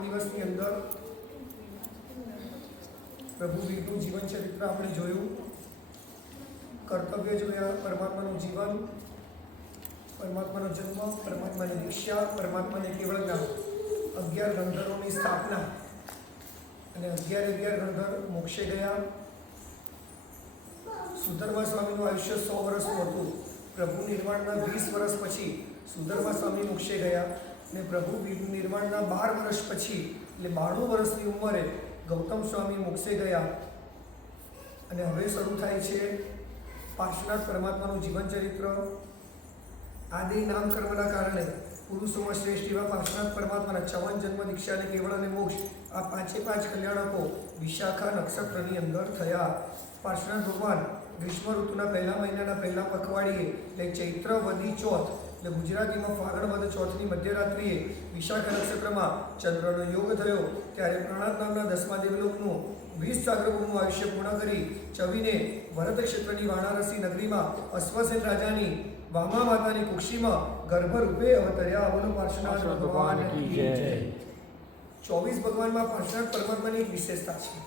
દિવસની અંદર પ્રભુ વીરનું જીવન ચરિત્ર આપણે જોયું, કર્તવ્ય જોયા, પરમાત્માનું જીવન, પરમાત્માનો જન્મ, પરમાત્માની દીક્ષા, પરમાત્માને કેવળ જ્ઞાન, 11 ગંધર્વોની સ્થાપના અને 11 ગંધર્વ મોક્ષે ગયા. સુધર્મા સ્વામીનું આયુષ્ય 100 વર્ષનું હતું. પ્રભુ નિર્વાણના 20 વર્ષ પછી સુધર્મા સ્વામી મોક્ષે ગયા અને પ્રભુ નિર્વાણના 12 વર્ષ પછી એટલે 92 વર્ષની ઉંમરે ગૌતમ સ્વામી મોક્ષે ગયા. અને હવે શરૂ થાય છે પાર્શ્વનાથ પરમાત્માનું જીવન ચરિત્ર. આદિ નામ કર્મના કારણે પુરુષોમાં શ્રેષ્ઠ એવા પાર્શ્વનાથ પરમાત્માના 54 જન્મ, દીક્ષા અને કેવળ અને મોક્ષ, આ 5 કલ્યાણકો વિશાખા નક્ષત્રની અંદર થયા. પાર્શ્વનાથ ભગવાન ગ્રીષ્મ ઋતુના પહેલા મહિનાના પહેલા પખવાડીએ એટલે ચૈત્ર વદી ચોથ એટલે ગુજરાતીમાં ફાગણ વદ ચોથની મધ્યરાત્રિએ વિશાખા નક્ષત્રમાં ચંદ્રનો યોગ થયો. ત્યારે પ્રાણાત નામના 10મા દેવલોકનું 20 સાગરપુરનું આયુષ્ય પૂર્ણ કરી ચવીને ભરત ક્ષેત્રની વારાણસી નગરીમાં અશ્વસેન રાજાની વામા માતાની કુક્ષીમાં ગર્ભરૂપે અવતર્યા. બોલો પાર્શ્વનાથ ભગવાન કી જય. 24 ભગવાનમાં પાર્શ્વનાથ પરમાત્માની એક વિશેષતા છે.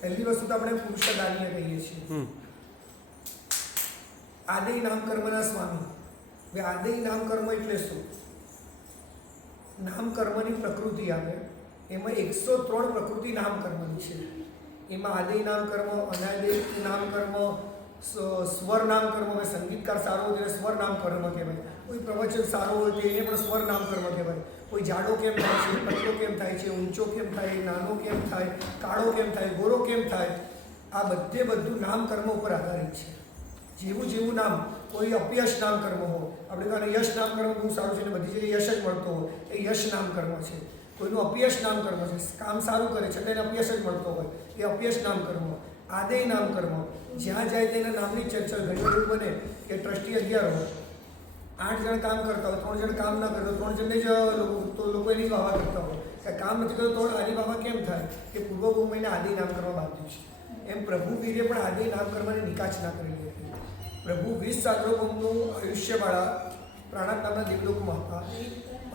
પહેલી વસ્તુ તો આપણે પુરુષદાનીય કહીએ છીએ. આદિ નામ કર્મના સ્વામી. હવે આદિ નામ કર્મ એટલે શું? નામ કર્મની પ્રકૃતિ આવે, એમાં 103 પ્રકૃતિ નામ કર્મની છે. એમાં આદિ નામ કર્મ, અનાદિ નામ કર્મ, સ્વર નામ કર્મ. હવે સંગીતકાર સારો હોય તેને સ્વર નામ કર્મ કહેવાય. કોઈ પ્રવચન સારો હોય તો એને પણ સ્વર નામ કર્મ કહેવાય. કોઈ જાડો કેમ થાય છે, પતલો કેમ થાય છે, ઊંચો કેમ થાય, નાનો કેમ થાય, કાળો કેમ થાય, ગોરો કેમ થાય, આ બધું નામ કર્મ ઉપર આધારિત છે. જેવું નામ, કોઈ અપયશ નામ કર્મ હોય, આપણે કહે યશ નામ કર્મ બહુ સારું છે ને બધી જગ્યાએ યશ જ મળતો હોય, એ યશ નામ કર્મ છે. કોઈનું અપયશ નામ કર્મ છે, કામ સારું કરે છે તેને અપયશ જ મળતો હોય, એ અપયશ નામ કર્મ. આદેય નામ કર્મ, જ્યાં જાય તેના નામની ચર્ચા. ઘણી વાર એવું બને કે ટ્રસ્ટી 11 હોય, 8 જણ કામ કરતા હોય, 3 જણ કામ ના કરતા, 3 જણને જ લોકો એની વાવા કરતા હોય કે કામ નથી કરતો તો આની વાવા કેમ થાય? કે પૂર્વ ભૂમિને આદિ નામ કર્મ બાંધ્યું છે. એમ પ્રભુ વીરે પણ આદિ નામ કર્મની નિકાચ ના કરેલી હતી. પ્રભુ 20 સાગરોપમનું આયુષ્યવાળા પ્રાણાત નામના દેવલોકમાં હતા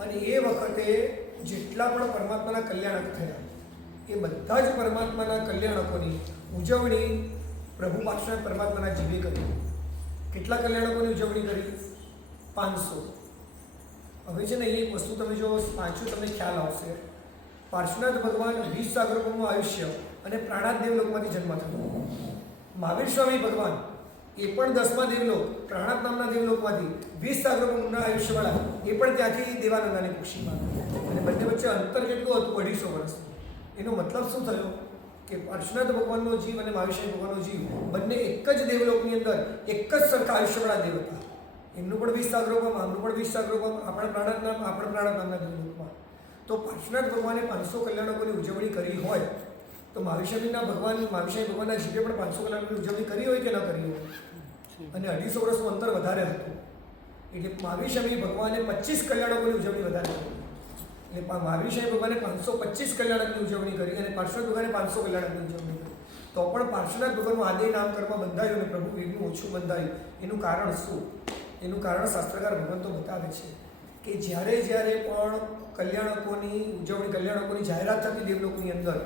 અને એ વખતે જેટલા પણ પરમાત્માના કલ્યાણક થયા એ બધા જ પરમાત્માના કલ્યાણકોની ઉજવણી પ્રભુ પાર્શ્વનાથ પરમાત્માના જીવે કરી. કેટલા કલ્યાણકોની ઉજવણી કરી? 500. હવે છે ને એ વસ્તુ તમે જો પાછું તમને ખ્યાલ આવશે. પાર્શ્વનાથ ભગવાન 20 સાગરોપમનું આયુષ્ય અને પ્રાણાત દેવલોકમાંથી જન્મ થયો. મહાવીર સ્વામી ભગવાન એ પણ 10મા દેવલોક પ્રાણાત નામના દેવલોકમાંથી 20 સાગરોપમના આયુષ્યવાળા, એ પણ ત્યાંથી દેવાનંદાની કુક્ષીમાં. અને બંને વચ્ચે અંતર કેટલું હતું? 250 વર્ષ. એનો મતલબ શું થયો? કે પાર્શ્વનાથ ભગવાનનો જીવ અને મહાવીર ભગવાનનો જીવ બંને એક જ દેવલોકની અંદર એક જ સરખા આયુષ્યવાળા દેવ હતા. એમનું પણ 20 સાગરોપમ, આમનું પણ 20 સાગરોપમ, આપણા પ્રાણાત નામના દેવલોકમાં. તો પાર્શ્વનાથ ભગવાને 500 કલ્યાણકોની ઉજવણી કરી હોય તો મહાવીર ભગવાનના જીવે પણ 500 કલ્યાણકોની ઉજવણી કરી હોય કે ન કરી હોય? અને 250 વર્ષનું અંતર વધારે હતું. એટલે મહાવીર ભગવાને 25 કલ્યાણકોની ઉજવણી વધારે કરી. એટલે મહાવીર ભગવાને 525 કલ્યાણકની ઉજવણી કરી અને પાર્શ્વનાથ ભગવાને 500 કલ્યાણકની ઉજવણી કરી. તો પણ પાર્શ્વનાથ ભગવાનનું આદિ નામ કર્મ બંધાયું અને પ્રભુ વીરનું ઓછું બંધાયું. એનું કારણ શું? એનું કારણ શાસ્ત્રકાર ભગવંતો બતાવે છે કે જ્યારે પણ કલ્યાણકોની ઉજવણી, કલ્યાણકોની જાહેરાત થતી દેવલોકની અંદર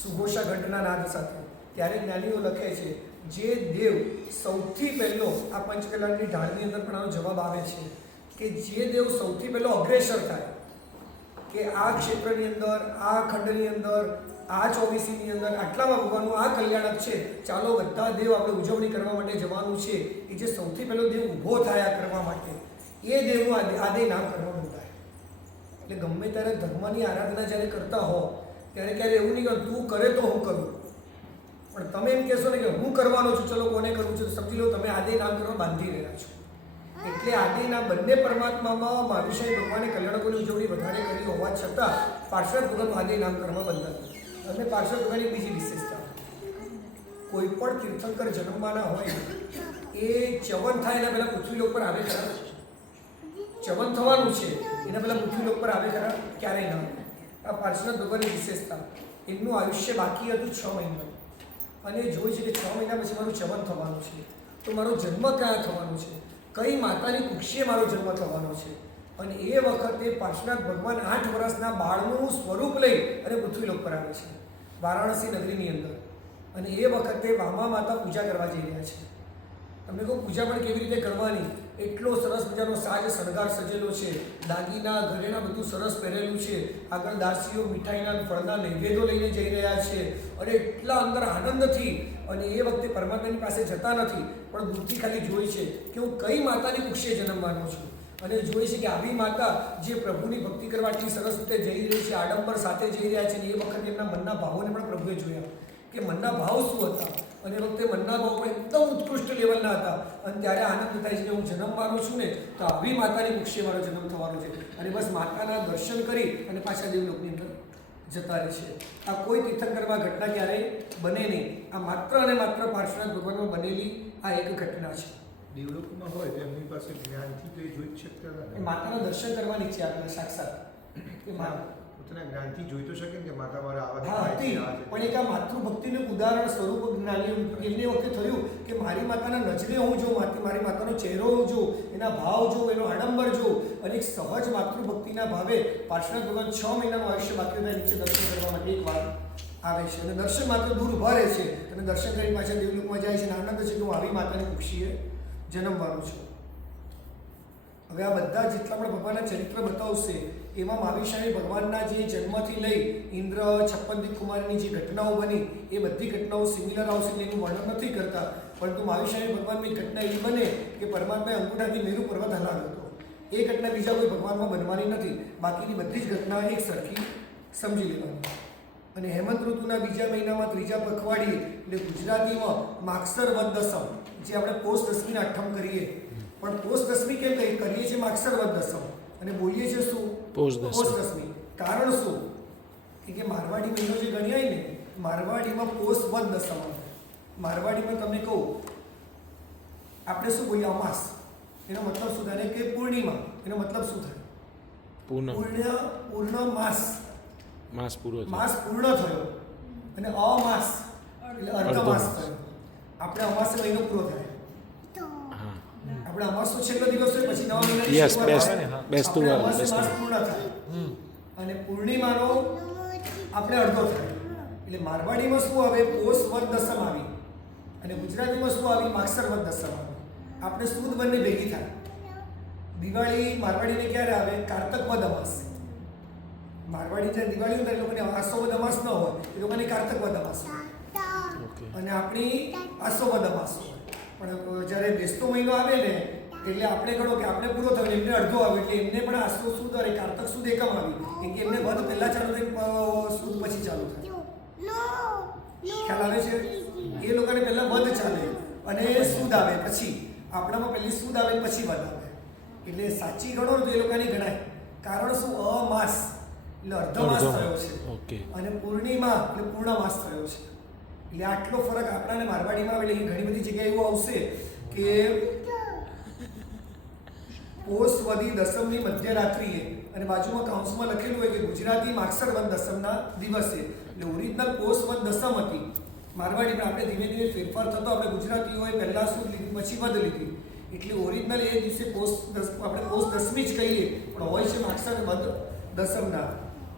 સુઘોષા ઘંટના નાદ સાથે, ત્યારે જ્ઞાનીઓ લખે છે જે દેવ સૌથી પહેલો આ પંચકલ્યાણની ઢાળની અંદર પણ આનો જવાબ આવે છે કે જે દેવ સૌથી પહેલો અગ્રેસર થાય કે આ ક્ષેત્રની અંદર, આ ખંડની અંદર, આ 24ની અંદર આટલામાં ભગવાનનું આ કલ્યાણક છે, ચાલો બધા દેવ આપણે ઉજવણી કરવા માટે જવાનું છે. એ જે સૌથી પહેલો દેવ ઊભો થાય આ કરવા માટે, એ દેવનું આદિ નામ કરવા બંધાય. એટલે ગમે ત્યારે ધર્મની આરાધના જ્યારે કરતા હો ત્યારે ક્યારે એવું નહીં કે તું કરે તો હું કરું, પણ તમે એમ કહેશો ને કે હું કરવાનો છું, ચલો કોને કરવું છે, સમજી લો તમે આદિ નામ કરવા બાંધી રહ્યા છો. એટલે આદિના બંને પરમાત્મામાં મહાવીર ભગવાને કલ્યાણકોની ઉજવણી વધારે કરી હોવા છતાં પાર્શ્વનાથ ભગવાનનું આદિ નામ કરવા બંધાયું. અને પાર્શ્વનાથ ભગવાનની બીજી વિશેષતા, કોઈ પણ તીર્થંકર જન્મવાના હોય એ ચ્યવન થાય એના પહેલાં પૃથ્વીલોક પર આવે ખરા? ચ્યવન થવાનું છે એના પહેલાં પૃથ્વીલોક પર આવે ખરા? ક્યારેય ના આવે. આ પાર્શ્વનાથ ભગવાનની વિશેષતા, એમનું આયુષ્ય બાકી હતું 6 મહિના, અને જોઈ છે કે 6 મહિના પછી મારું ચમન થવાનું છે, તો મારો જન્મ ક્યાં થવાનો છે, કઈ માતાની કુક્ષીએ મારો જન્મ થવાનો છે. અને એ વખતે પાર્શ્વનાથ ભગવાન 8 વર્ષના બાળનું સ્વરૂપ લઈ અને પૃથ્વીલોક પર આવે છે, વારાણસી નગરીની અંદર. અને એ વખતે વામા માતા પૂજા કરવા જઈ રહ્યા છે. તમને કહું પૂજા પણ કેવી રીતે કરવાની, એટલો સરસ મજાનો સાજ શણગાર સજેલો છે, દાગીના ઘરેણા બધું સરસ પહેરેલું છે, આગળ દાસીઓ મીઠાઈના ફળના નૈવેદ્યો લઈને જઈ રહ્યા છે, અને એટલા અંદર આનંદથી. અને એ વખતે પરમાત્માની પાસે જતા નથી, પણ દૂરથી ખાલી જોઈ છે કે હું કઈ માતાની કુક્ષીએ જન્મવાનો છું. અને જોઈ છે કે આવી માતા જે પ્રભુની ભક્તિ કરવા આટલી સરસ રીતે જઈ રહી છે, આડંબર સાથે જઈ રહ્યા છે. અને એ વખતે એમના મનના ભાવોને પણ પ્રભુએ જોયા કે મનના ભાવ શું હતા. અને એ વખતે મનના ભાવ પણ એકદમ ઉત્કૃષ્ટ લેવલના હતા. અને ત્યારે આનંદ થાય છે કે હું જન્મવાનો છું ને, તો આવી માતાની કુક્ષીએ મારો જન્મ થવાનો છે. અને બસ માતાના દર્શન કરી અને પાછા દેવલોકની અંદર જતા રહે છે. આ કોઈ તીર્થંકરમાં ઘટના ક્યારેય બને નહીં. આ માત્ર અને માત્ર પાર્શ્વનાથ ભગવાનમાં બનેલી આ એક ઘટના છે. દેવલોકમાં હોય તો એમની પાસે જ્ઞાનથી તો એ જોઈ જ શકતા હતા. એ માતાના દર્શન કરવાની ઈચ્છા આપણે સાક્ષાત કે પોતાના જ્ઞાનથી જોઈ તો શકે ને કે માતા મારા આવા હા હતી, પણ એક આ માતૃભક્તિનું ઉદાહરણ સ્વરૂપ જ્ઞાની એમની વખતે થયું કે મારી માતાના નજરે હું જોઉં, મારી માતાનો ચહેરો હું જોઉં, એના ભાવ જોઉં, એનો આડંબર જોઉં. અને એક સહજ માતૃભક્તિના ભાવે પાર્શ્વનાથ ભગવાન 6 મહિનાનું આયુષ્ય બાકી હતા નીચે દર્શન કરવા માટે એક વાર આવે છે. અને દર્શન માત્ર દૂર ઉભા રહે છે અને દર્શન કરીને પાછા દેવલોકમાં જાય છે. અને આનંદ છે કે હું આવી માતાની કુક્ષીએ જન્મવાનું છું. હવે આ બધા જેટલા પણ ભગવાનના ચરિત્ર બતાવશે, એમાં મહાવીર ભગવાનના જે જન્મથી લઈ ઇન્દ્ર 56 કુમારીની જે ઘટનાઓ બની, એ બધી ઘટનાઓ સિમિલર આવશે, એનું વર્ણન નથી કરતા. પરંતુ મહાવીર ભગવાનની ઘટના એવી બને કે પરમાત્માએ અંગૂઠાથી મેરુ પર્વત હલાવ્યો હતો. એ ઘટના બીજા કોઈ ભગવાનમાં બનવાની નથી. બાકીની બધી જ ઘટના એક સરખી સમજી લેવાની. અને હેમંત ઋતુના બીજા મહિનામાં 3જા પખવાડિયે, એટલે ગુજરાતીમાં માગસર વદ દસમ, જે આપણે પોષ દસમીના અઠમ કરીએ, પણ પોષ દસમી કેમ કરીએ છીએ માગસર વદ દસમ અને બોલીએ છીએ શું પોષ દસમી? કારણ શું કે મારવાડી મહિનો જે ગણ્યાય ને, મારવાડીમાં પોષ વદ દસમ આવે. મારવાડીમાં તમને કહું, આપણે શું બોલીએ અમાસ, એનો મતલબ શું થાય કે પૂર્ણિમા, એનો મતલબ શું થાય? પૂર્ણ માસ પૂર્ણ થયો. અને અમાસ એટલે અર્ધ માસ થયો. આપણે અમાસ મહિનો પૂરો થાય, આપણે અમાસનો છેલ્લો દિવસ હોય, પછી નવા મહિનાની માસ પૂર્ણ થાય. અને પૂર્ણિમાનો આપણે અડધો થાય. એટલે મારવાડીમાં શું આવે? પોષ વદ દસમ આવી. અને ગુજરાતીમાં શું આવી? માગસર વદ દસમ આવી. આપણે સુદ બંને ભેગી થાય. દિવાળી મારવાડીને ક્યારે આવે? કારતક વદ અમાસ. મારવાડી જ્યારે દિવાળી હોય, એ લોકોને આસો વદ અમાસ ન હોય, એ લોકોને કારતક વદ અમાસ હોય. અને આપણી આસો વદ અમાસ હોય. પણ જ્યારે બેસતો મહિનો આવે ને, એટલે આપણે ગણો કે આપણે પૂરો થયો, એમને અડધો આવે. એટલે એમને પણ આસો સુદ અને કારતક સુદ એકમ આવી. કેમ કે એમને વદ પહેલા ચાલુ થાય, સુદ પછી ચાલુ થાય. ખ્યાલ આવે છે? એ લોકોને પહેલા વદ ચાલે અને સુદ આવે પછી. આપણામાં પહેલી સુદ આવે પછી વદ આવે. એટલે સાચી ગણો તો એ લોકોની ગણાય. કારણ શું? અમાસ એટલે અર્ધ માસ થયો છે, અને પૂર્ણિમા એટલે પૂર્ણ માસ થયો છે. એટલે આટલો ફરક આપણાને મારવાડીમાં આવે. એટલે ઘણી બધી જગ્યાએ એવું આવશે કે પોષ વદી દસમની મધ્યરાત્રિએ, અને બાજુમાં કાઉન્સમાં લખેલું હોય કે ગુજરાતી માગસર વદ દસમના દિવસે. એટલે ઓરિજિનલ પોષ વદ દસમ હતી મારવાડી, પણ આપણે ધીમે ધીમે ફેરફાર થતો. આપણે ગુજરાતીઓએ પહેલાં સુદ લીધી, પછી વદ લીધી. એટલે ઓરિજિનલ એ દિવસે આપણે પોષ દસમી જ કહીએ, પણ હોય છે માગસર વદ દસમના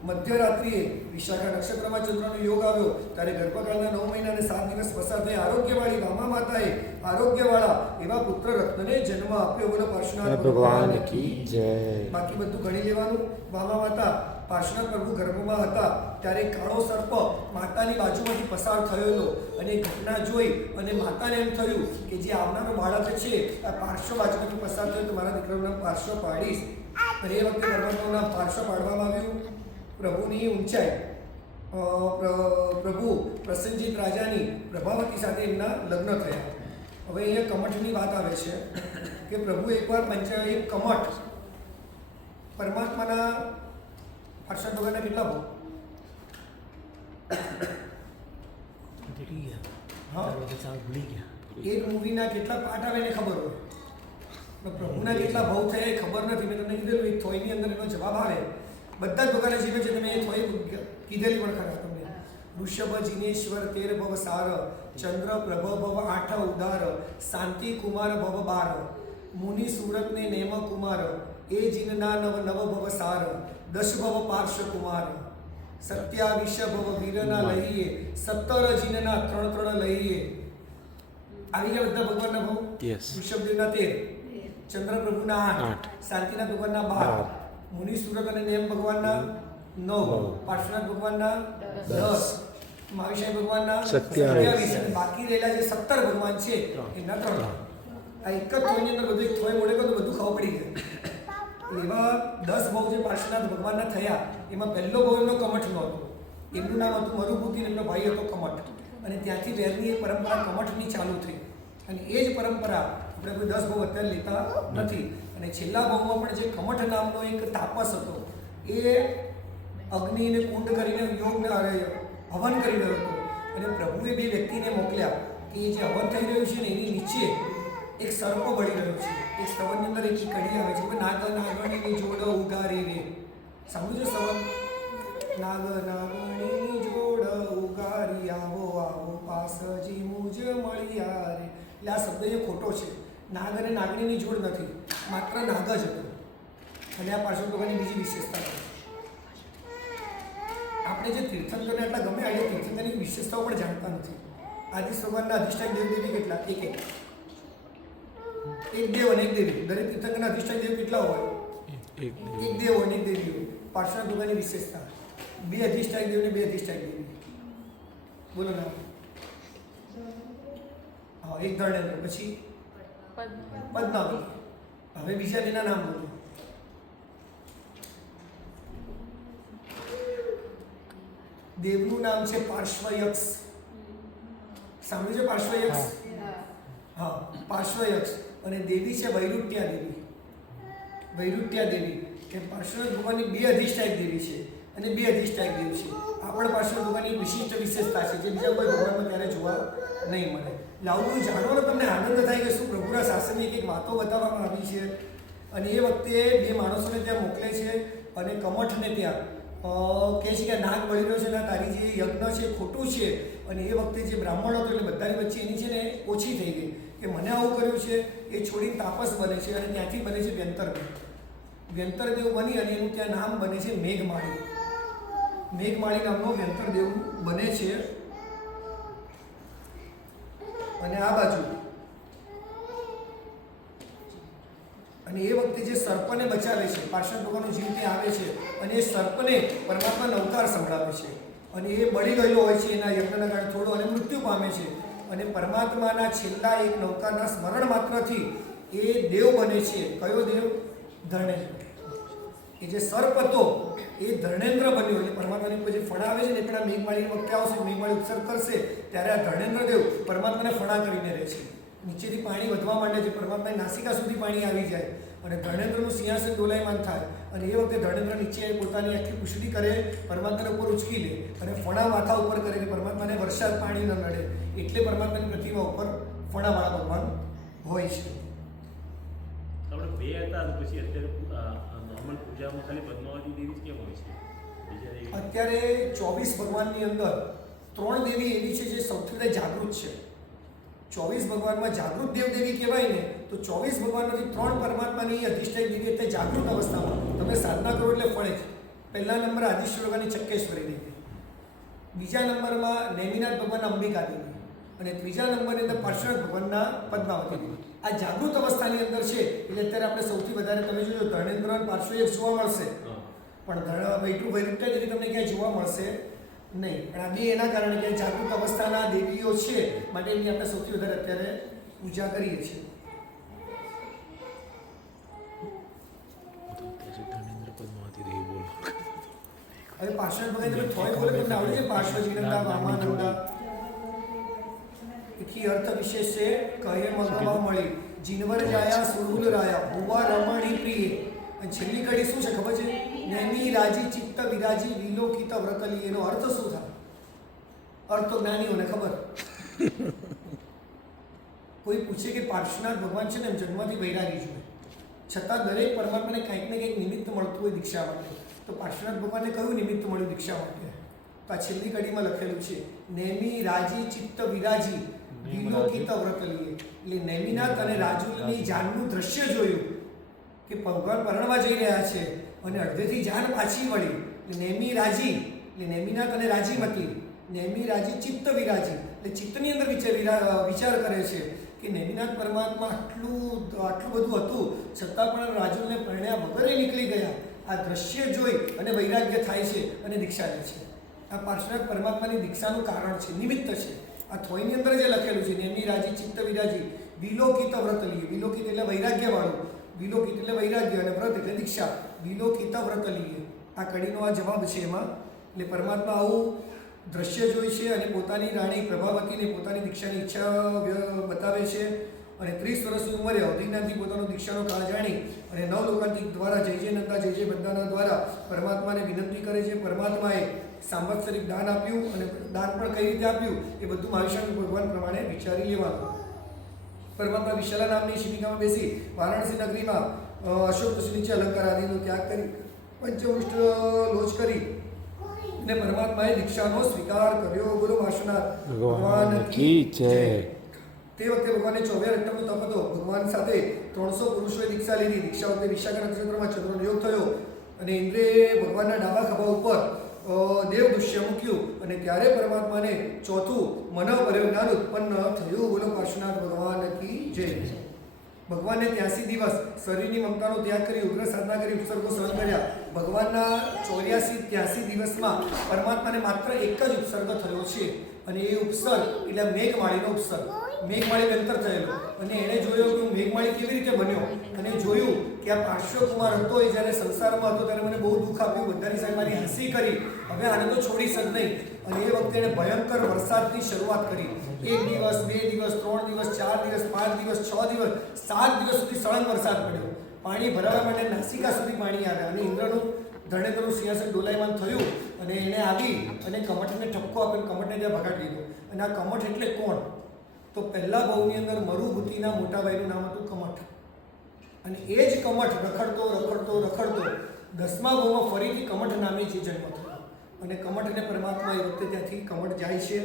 મધ્યરાત્રિએ. વિશાખા નક્ષત્રમાં ચંદ્રનો યોગ આવ્યો, ત્યારે ગર્ભકાળના 9 મહિના અને 7 દિવસ પસાર થઈ આરોગ્યવાળી વામા માતાએ આરોગ્યવાળા એવા પુત્ર રત્નને જન્મ આપ્યો. બોલો પાર્શ્વનાથ ભગવાન કી જય. બાકી બધું ગણી લેવાનું. વામા માતા પાર્શ્વનાથ પ્રભુ ગર્ભમાં હતા, ત્યારે કાળો સર્પ માતાની બાજુમાંથી પસાર થયેલો, અને એ ઘટના જોઈ અને માતાને એમ થયું કે જે આવનારો બાળક છે આ પાર્શ્વ બાજુમાંથી પસાર થયો, તો મારા દીકરાનું નામ પાર્શ્વ પાડીશ. અને એ વખતે ગર્ભનું નામ પાર્શ્વ પાડવામાં આવ્યું. પ્રભુની ઊંચાઈ, પ્રભુ પ્રસન્નજીત રાજાની પ્રભાવતી સાથે એમના લગ્ન થયા. હવે અહીંયા કમઠની વાત આવે છે કે પ્રભુ એકવાર એક કમઠ પરમાત્માના પાર્ષદ ભગવાનના કેટલા ભાવ? હા, એક મૂવીના કેટલા પાર્ટ આવે એને ખબર હોય, પ્રભુના કેટલા ભાવ થયા એ ખબર નથી. મેં તમને કીધેલું એક થોઈની અંદર એનો જવાબ આવે બધા જ ભગવાનના જીવે છે. તમે એ થોડી કીધેલી પણ ખરા તમને. ઋષભ જિનેશ્વર 13 ભવ સાર, ચંદ્ર પ્રભ ભવ 8 ઉદાર, શાંતિ કુમાર ભવ 12, મુનિ સુરત ને નેમ કુમાર, એ જીનના નવ નવ ભવ સાર, દશ ભવ પાર્શ કુમાર, 27 ભવ વીરના લઈએ, 17 જીનના 3 લઈએ. આવી ગયા બધા ભગવાનના ભવ. ઋષભદેવના 13, ચંદ્ર પ્રભુના 8, શાંતિના ભગવાનના 12, મુનિ સુરત અને નેમ ભગવાનના 9, પાર્શ્વનાથ ભગવાનના 10, મહાવિષય ભગવાનના 27, અને બાકી રહેલા જે 17 ભગવાન છે એના 3. આ એક જ થોયની અંદર બધું એક થોય મોડે તો બધું ખબર પડી ગયું. એવા 10 ભવ જે પાર્શ્વનાથ ભગવાનના થયા એમાં પહેલો ભવ એમનો કમઠનો હતો. એમનું નામ હતું મરુભૂતિ અને એમનો ભાઈ હતો કમઠ. અને ત્યાંથી વહેરની એ પરંપરા કમઠની ચાલુ થઈ. અને એ જ પરંપરા આપણે કોઈ 10 ભવ અત્યારે લેતા નથી. અને છેલ્લા ભવમાં પણ જે કમઠ નામનો એક તાપસ હતો એ અગ્નિને કુંડ કરીને યોગને હવન કરી રહ્યો હતો. અને પ્રભુએ 2 વ્યક્તિને મોકલ્યા કે જે હવન થઈ રહ્યું છે ને એની નીચે એક સર્પ બળી રહ્યો છે. એક સ્તવનની અંદર એક કડી આવે છે કે નાગ નાગણીની જોડ ઉગારી રે. સાંભળ્યું છે સ્તવન? નાગ નાગણીની જોડ ઉગારી આવો આવો પાસજી મુજ મળ્યા રે. એટલે આ શબ્દ એ ખોટો છે. નાગ અને નાગણીની જોડ નથી, માત્ર નાગ જ હતો. અને આ પાછળ લોકોની બીજી વિશેષતા છે. આપણે જે તીર્થંકરને એટલા ગમે આ તીર્થંકરની વિશેષતાઓ પણ જાણતા નથી. આદિશ ભગવાનના અધિષ્ઠાન દેવદેવી કેટલા? એક દેવ અને એક દેવી. દરેક તીર્થંકરના અધિષ્ઠાન દેવ કેટલા હોય? એક દેવ અને એક દેવી હોય. પાર્શ્વનાથ ભગવાનની વિશેષતા 2 અધિષ્ઠાન દેવ ને 2 અધિષ્ઠાન દેવી. બોલો ના. હા, એક ધર્ણેન્દ્ર, પછી પદ્માવતી. હવે બીજા બેના નામ બોલો. દેવનું નામ છે પાર્શ્વયક્ષ. સાંભળ્યું છે પાર્શ્વયક્ષ? હા, પાર્શ્વયક્ષ. અને દેવી છે વૈરુટ્યા દેવી. વૈરુટ્યા દેવી કે પાર્શ્વનાથ ભગવાનની 2 અધિષ્ઠાયક દેવી છે અને 2 અધિષ્ઠાયક દેવી છે. આ પણ પાર્શ્વનાથ ભગવાનની વિશિષ્ટ વિશેષતા છે જે બીજા કોઈ ભગવાનમાં ત્યારે જોવા નહીં મળે. એટલે આવું જાણવાનો તમને આનંદ થાય કે શું પ્રભુના શાસનની એક વાતો બતાવવામાં આવી છે. અને એ વખતે 2 માણસોને ત્યાં મોકલે છે અને કમઠને ત્યાં કહે છે કે નાગ બળી રહ્યો છે ને તારી જે યજ્ઞ છે ખોટું છે. અને એ વખતે જે બ્રાહ્મણ હતો એટલે બધાની વચ્ચે એની છે ને ઓછી થઈ ગઈ કે મને આવું કર્યું છે. એ છોડીને તાપસ બને છે અને ત્યાંથી બને છે વ્યંતરદેવ. વ્યંતરદેવ બની અને એનું ત્યાં નામ બને છે મેઘમાળી. મેઘમાળી નામનો વ્યંતરદેવ બને છે. અને આ બાજુ અને એ વખતે જે સર્પને બચાવે છે, પાર્શ્વનાથ ભગવાનનો જીવ ત્યાં આવે છે અને એ સર્પને પરમાત્મા નવકાર સંભળાવે છે. અને એ બળી ગયેલો હોય છે એના યજ્ઞના કારણે થોડો અને મૃત્યુ પામે છે. અને પરમાત્માના છેલ્લા એક નવકારના સ્મરણ માત્રથી એ દેવ બને છે. કયો દેવ? ધર્ણેન્દ્ર. એ જે સર્પ હતો એ ધર્ણેન્દ્ર બન્યો. એટલે પરમાત્માની ઉપર જે ફણા આવે છે ને એ પણ આ મેઘમાળી વખતે આવશે, મેઘમાળી ઉત્સર્ગ કરશે ત્યારે આ ધર્ણેન્દ્ર દેવ પરમાત્માને ફણા કરીને રહે છે. નીચેથી પાણી વધવા માંડે છે, પરમાત્માની નાસિકા સુધી પાણી આવી જાય અને ધર્ણેન્દ્રનું સિંહાસન ડોલાયમાન થાય. અને એ વખતે ધર્ણેન્દ્ર નીચે પોતાની આખી પુષ્ટિ કરે, પરમાત્માને ઉપર ઉચકી લે અને ફણા માથા ઉપર કરીને પરમાત્માને વરસાદ પાણી ન નડે. એટલે પરમાત્માની પ્રતિમા ઉપર ફણાવાળા ભગવાન હોય છે. આપણે 2 હતા પછી અત્યારે નોર્મલ પૂજામાં ખાલી પદ્માવતી દેવી કેમ હોય છે? બીજા દેવી અત્યારે 24 ભગવાનની અંદર 3 દેવી એવી છે જે સૌથી વધારે જાગૃત છે. 24 ભગવાનમાં જાગૃત દેવ દેવી કહેવાય ને તો 24 ભગવાનમાંથી 3 પરમાત્માની અધિષ્ઠાયક દેવી એટલે જાગૃત અવસ્થામાં તમે સાધના કરો એટલે ફળે છે. પહેલા નંબર આદિશ્વરોગાની ચક્કેશ્વરી દેવી, બીજા નંબરમાં નેમિનાથ ભગવાનના અંબિકા દેવી અને ત્રીજા નંબરની અંદર પાર્શ્વનાથ ભગવાનના પદ્માવતી દેવી. આ જાગૃત અવસ્થાની અંદર છે. એટલે અત્યારે આપણે સૌથી વધારે તમે જોજો ધર્ણેન્દ્ર અને પાર્શ્વયક્ષ જોવા મળશે પણ વૈરુટ્યા દેવી તમને ક્યાંય જોવા મળશે નહીં. પણ આ 2 એના કારણે કે જાગૃત અવસ્થાના દેવીઓ છે માટે એની આપણે સૌથી વધારે અત્યારે પૂજા કરીએ છીએ. હવે પાર્શ્વનાથ ભગવાન તમે થોય બોલે તમને આવડે છે? પાર્શ્વજીનંદા વામાનંદા એથી અર્થ વિશેષ છે કહે મગવા મળી જીનવર જાયા સુરહુલ રાયા હોવા રમણી પ્રિય. અને છેલ્લી કડી શું છે ખબર છે? નેમી રાજી ચિત્ત વિરાજી વિલોકિત વ્રતલી. એનો અર્થ શું થાય? અર્થ તો જ્ઞાનીઓને ખબર. કોઈ પૂછે કે પાર્શ્વનાથ ભગવાન છે ને જન્મથી વૈરાગી જોઈએ છતાં દરેક પરમાત્માને કંઈક ને કંઈક નિમિત્ત મળતું હોય દીક્ષા માટે. તો પાર્શ્વનાથ ભગવાનને કયું નિમિત્ત મળ્યું દીક્ષા માટે? તો આ છેલ્લી કડીમાં લખેલું છે, નેમી રાજી ચિત્ત વિરાજી વિલોકિત વ્રત લીએ. એટલે નેમિનાથ અને રાજુની જાનનું દ્રશ્ય જોયું કે ભગવાન પરણવા જઈ રહ્યા છે અને અડધેથી જાન પાછી વળી. એટલે નેમી રાજી, એટલે નેમિનાથ અને રાજીમતી, નેમી રાજી ચિત્ત વિરાજી, એટલે ચિત્તની અંદર વિચાર કરે છે કે નેમિનાથ પરમાત્મા આટલું બધું હતું છતાં પણ રાજુને પરણ્યા વગર નીકળી ગયા. આ દ્રશ્ય જોઈ અને વૈરાગ્ય થાય છે અને દીક્ષા લે છે. આ પાર્શ્વનાથ પરમાત્માની દીક્ષાનું કારણ છે, નિમિત્ત છે. આ થોઈની અંદર જે લખેલું છે, નેમી રાજી ચિત્ત વિરાજી વિલોકિત વ્રત લીએ. વિલોકિત એટલે વૈરાગ્યવાળું, વિલોકિત એટલે વૈરાગ્ય અને વ્રત એટલે દીક્ષા. વિલોકિત વ્રત લીએ આ કડીનો આ જવાબ છે એમાં. એટલે પરમાત્મા આવું દ્રશ્ય જોઈ છે અને પોતાની રાણી પ્રભાવતીને પોતાની દીક્ષાની ઈચ્છા બતાવે છે અને 30 વર્ષની ઉંમરે અવધિનાથથી પોતાનો દીક્ષાનો કાળ જાણી અને 9 લોકાંતિક દ્વારા જય નંદા જય બંદાના દ્વારા પરમાત્માને વિનંતી કરે છે. પરમાત્માએ સાંવત્સરિક દાન આપ્યું અને દાન પણ કઈ રીતે આપ્યું એ બધું મહાવિષ્ણુ ભગવાન પ્રમાણે વિચારી લેવાનું. પરમાત્મા વિશાલા નામની શિબિકામાં બેસી વારાણસી નગરીમાં અશોક વૃક્ષ નીચે અલંકાર આદિનો ત્યાગ કરી પંચવૃષ્ટ લોચ કરી અને પરમાત્માએ દીક્ષાનો સ્વીકાર કર્યો. બોલો પાર્શ્વનાથ ભગવાન કી જય. તે વખતે ભગવાનને 24 અઠ્ઠમનો તપ હતો. ભગવાન સાથે 300 પુરુષોએ દીક્ષા લીધી. દીક્ષા વખતે વિશાખા નક્ષત્રમાં ચંદ્રનો યોગ થયો અને ઇન્દ્રે ભગવાનના ડાબા ખભા ઉપર દેવ દૃશ્ય મૂક્યું અને ત્યારે પરમાત્માને ચોથું મનોભર્યું જ્ઞાન ઉત્પન્ન થયું. બોલો પાર્શ્વનાથ ભગવાન કી જય. ભગવાનને 83 દિવસ શરીરની મમતાનો ત્યાગ કરી ઉગ્ર સાધના કરી ઉપસર્ગો સહન કર્યા. ભગવાનના 83 દિવસમાં પરમાત્માને માત્ર એક જ ઉપસર્ગ થયો છે અને એ ઉપસર્ગ એટલે મેઘમાળીનો ઉપસર્ગ. મેઘમાળી અંતર થયેલો અને એણે જોયો કે હું મેઘમાળી કેવી રીતે બન્યો અને જોયું કે આ પાર્શ્વકુમાર હતો એ જ્યારે સંસારમાં હતો ત્યારે મને બહુ દુઃખ આપ્યું, બધાની સામે મારી હસી કરી, હવે આને તો છોડીશ જ નહીં. અને એ વખતે એણે ભયંકર વરસાદની શરૂઆત કરી. 1 દિવસ 2 દિવસ 3 દિવસ 4 દિવસ 5 દિવસ 6 દિવસ 7 દિવસ સુધી સળંગ વરસાદ પડ્યો. પાણી ભરાવા માટે નાસિકા સુધી પાણી આવ્યા અને ઇન્દ્રનું ધરણેન્દ્રનું સિંહાસન ડોલાયમાન થયું અને એને આવી અને કમઠને ઠપકો આપ્યો, કમઠને ત્યાં ભગાડી દીધો. અને આ કમઠ એટલે કોણ? તો પહેલા ભાવની અંદર મરુભૂતિના મોટા ભાઈનું નામ હતું કમઠ અને એ જ કમઠ રખડતો 10મા ભાવમાં ફરીથી કમઠ નામે જે જન્મ થયો અને કમઠને પરમાત્મા એ વખતે ત્યાંથી કમઠ જાય છે.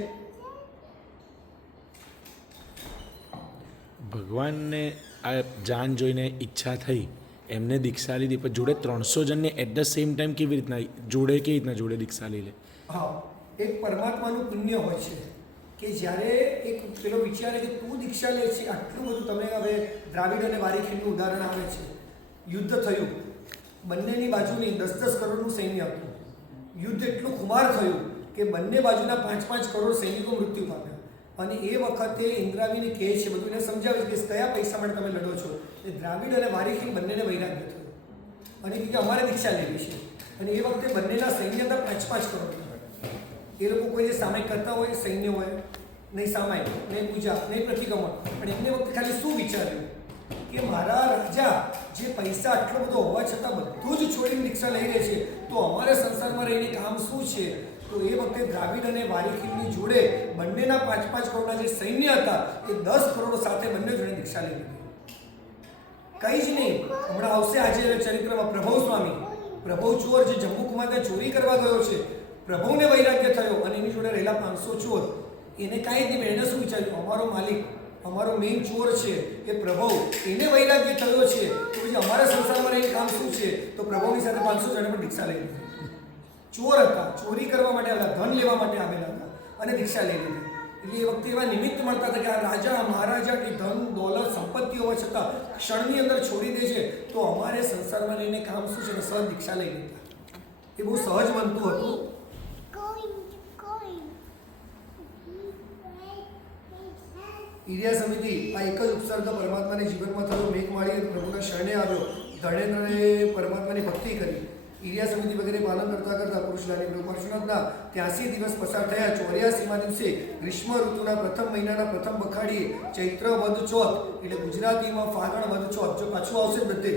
ભગવાનને આ જાન જોઈને ઈચ્છા થઈ, એમને દીક્ષા લીધી, પણ જોડે 300 જણને એટ ધ સેમ ટાઈમ કેવી રીતના કેવી રીતના જોડે દીક્ષા લઈ લે? હા, એક પરમાત્માનું પુણ્ય હોય છે કે જ્યારે એક પેલો વિચારે કે તું દીક્ષા લે છે, આટલું બધું. તમે હવે દ્રાવિડ અને વારીખીનું ઉદાહરણ આવે છે. યુદ્ધ થયું, બંનેની બાજુની 10-10 કરોડનું સૈન્ય હતું. યુદ્ધ એટલું ખુમાર થયું કે બંને બાજુના 5-5 કરોડ સૈનિકો મૃત્યુ પામ્યા અને એ વખતે ઇન્દ્રાવીને કહે છે, બધું એને સમજાવે છે કે કયા પૈસા માટે તમે લડો છો. એ દ્રાવિડ અને વારીખી બંનેને વૈરાગ્ય થયું અને કે અમારે દીક્ષા લેવી છે. અને એ વખતે બંનેના સૈન્ય હતા 5-5 કરોડ. એ લોકો કોઈ જે સામાયિક કરતા હોય, સૈન્ય હોય, નહીં સામાયિક, નહીં પૂજા, નહીં પ્રતિક્રમણ, પણ એમને વખતે ખાલી શું વિચાર્યું કે મારા રાજા જે પૈસા આટલો બધો હોવા છતાં બધું જ છોડીને દીક્ષા લઈ રહે છે તો અમારે સંસારમાં રહીને કામ શું છે? તો એ વખતે દ્રાવિડ અને વારીખીની જોડે બંનેના 5-5 કરોડના જે સૈન્ય હતા એ 10 કરોડ સાથે બંને જોડે દીક્ષા લઈ લીધી. કંઈ જ નહીં. હમણાં આવશે આજે ચરિત્રમાં પ્રભવ સ્વામી, પ્રભવ ચોર જે જમ્મુ ચોરી કરવા ગયો છે, પ્રભુને વૈરાગ્ય થયો અને એની જોડે રહેલા 500 ચોર, એને કાંઈ જ નહીં. એણે શું વિચાર્યું? અમારો માલિક, અમારો મેઇન ચોર છે એ પ્રભુ, એને વૈરાગ્ય થયો છે તો પછી અમારા સંસારમાં રહીને કામ શું છે? તો પ્રભુની સાથે 500 જણે પણ દીક્ષા લઈ લીધી. ચોર હતા, ચોરી કરવા માટે આવેલા, ધન લેવા માટે આવેલા હતા અને દીક્ષા લઈ લીધી. એટલે એ વખતે એવા નિમિત્ત મળતા હતા કે આ રાજા મહારાજા કે ધન દોલત સંપત્તિ હોવા છતાં ક્ષણની અંદર છોડી દે છે તો અમારે સંસારમાં રહીને કામ શું છે? સહજ દીક્ષા લઈ લીધા. એ બહુ સહજ બનતું હતું. ઈર્યા સમિતિ આ એક જ ઉપસર્ગ પરમાત્માને જીવનમાં થયો. મેઘમાળી પ્રભુના શરણે આવ્યો, ધર્ણેન્દ્રને પરમાત્માની ભક્તિ કરી. ઈર્યા સમિતિ વગેરે પાલન કરતા કરતા પુરુષલાની પાર્શ્વનાથના 83 દિવસ પસાર થયા. 84મા દિવસે ગ્રીષ્મ ઋતુના પ્રથમ મહિનાના પ્રથમ બખાડીએ ચૈત્ર વદ ચોથ, એટલે ગુજરાતીમાં ફાગણ વદ ચોથ, જો પાછું આવશે બધે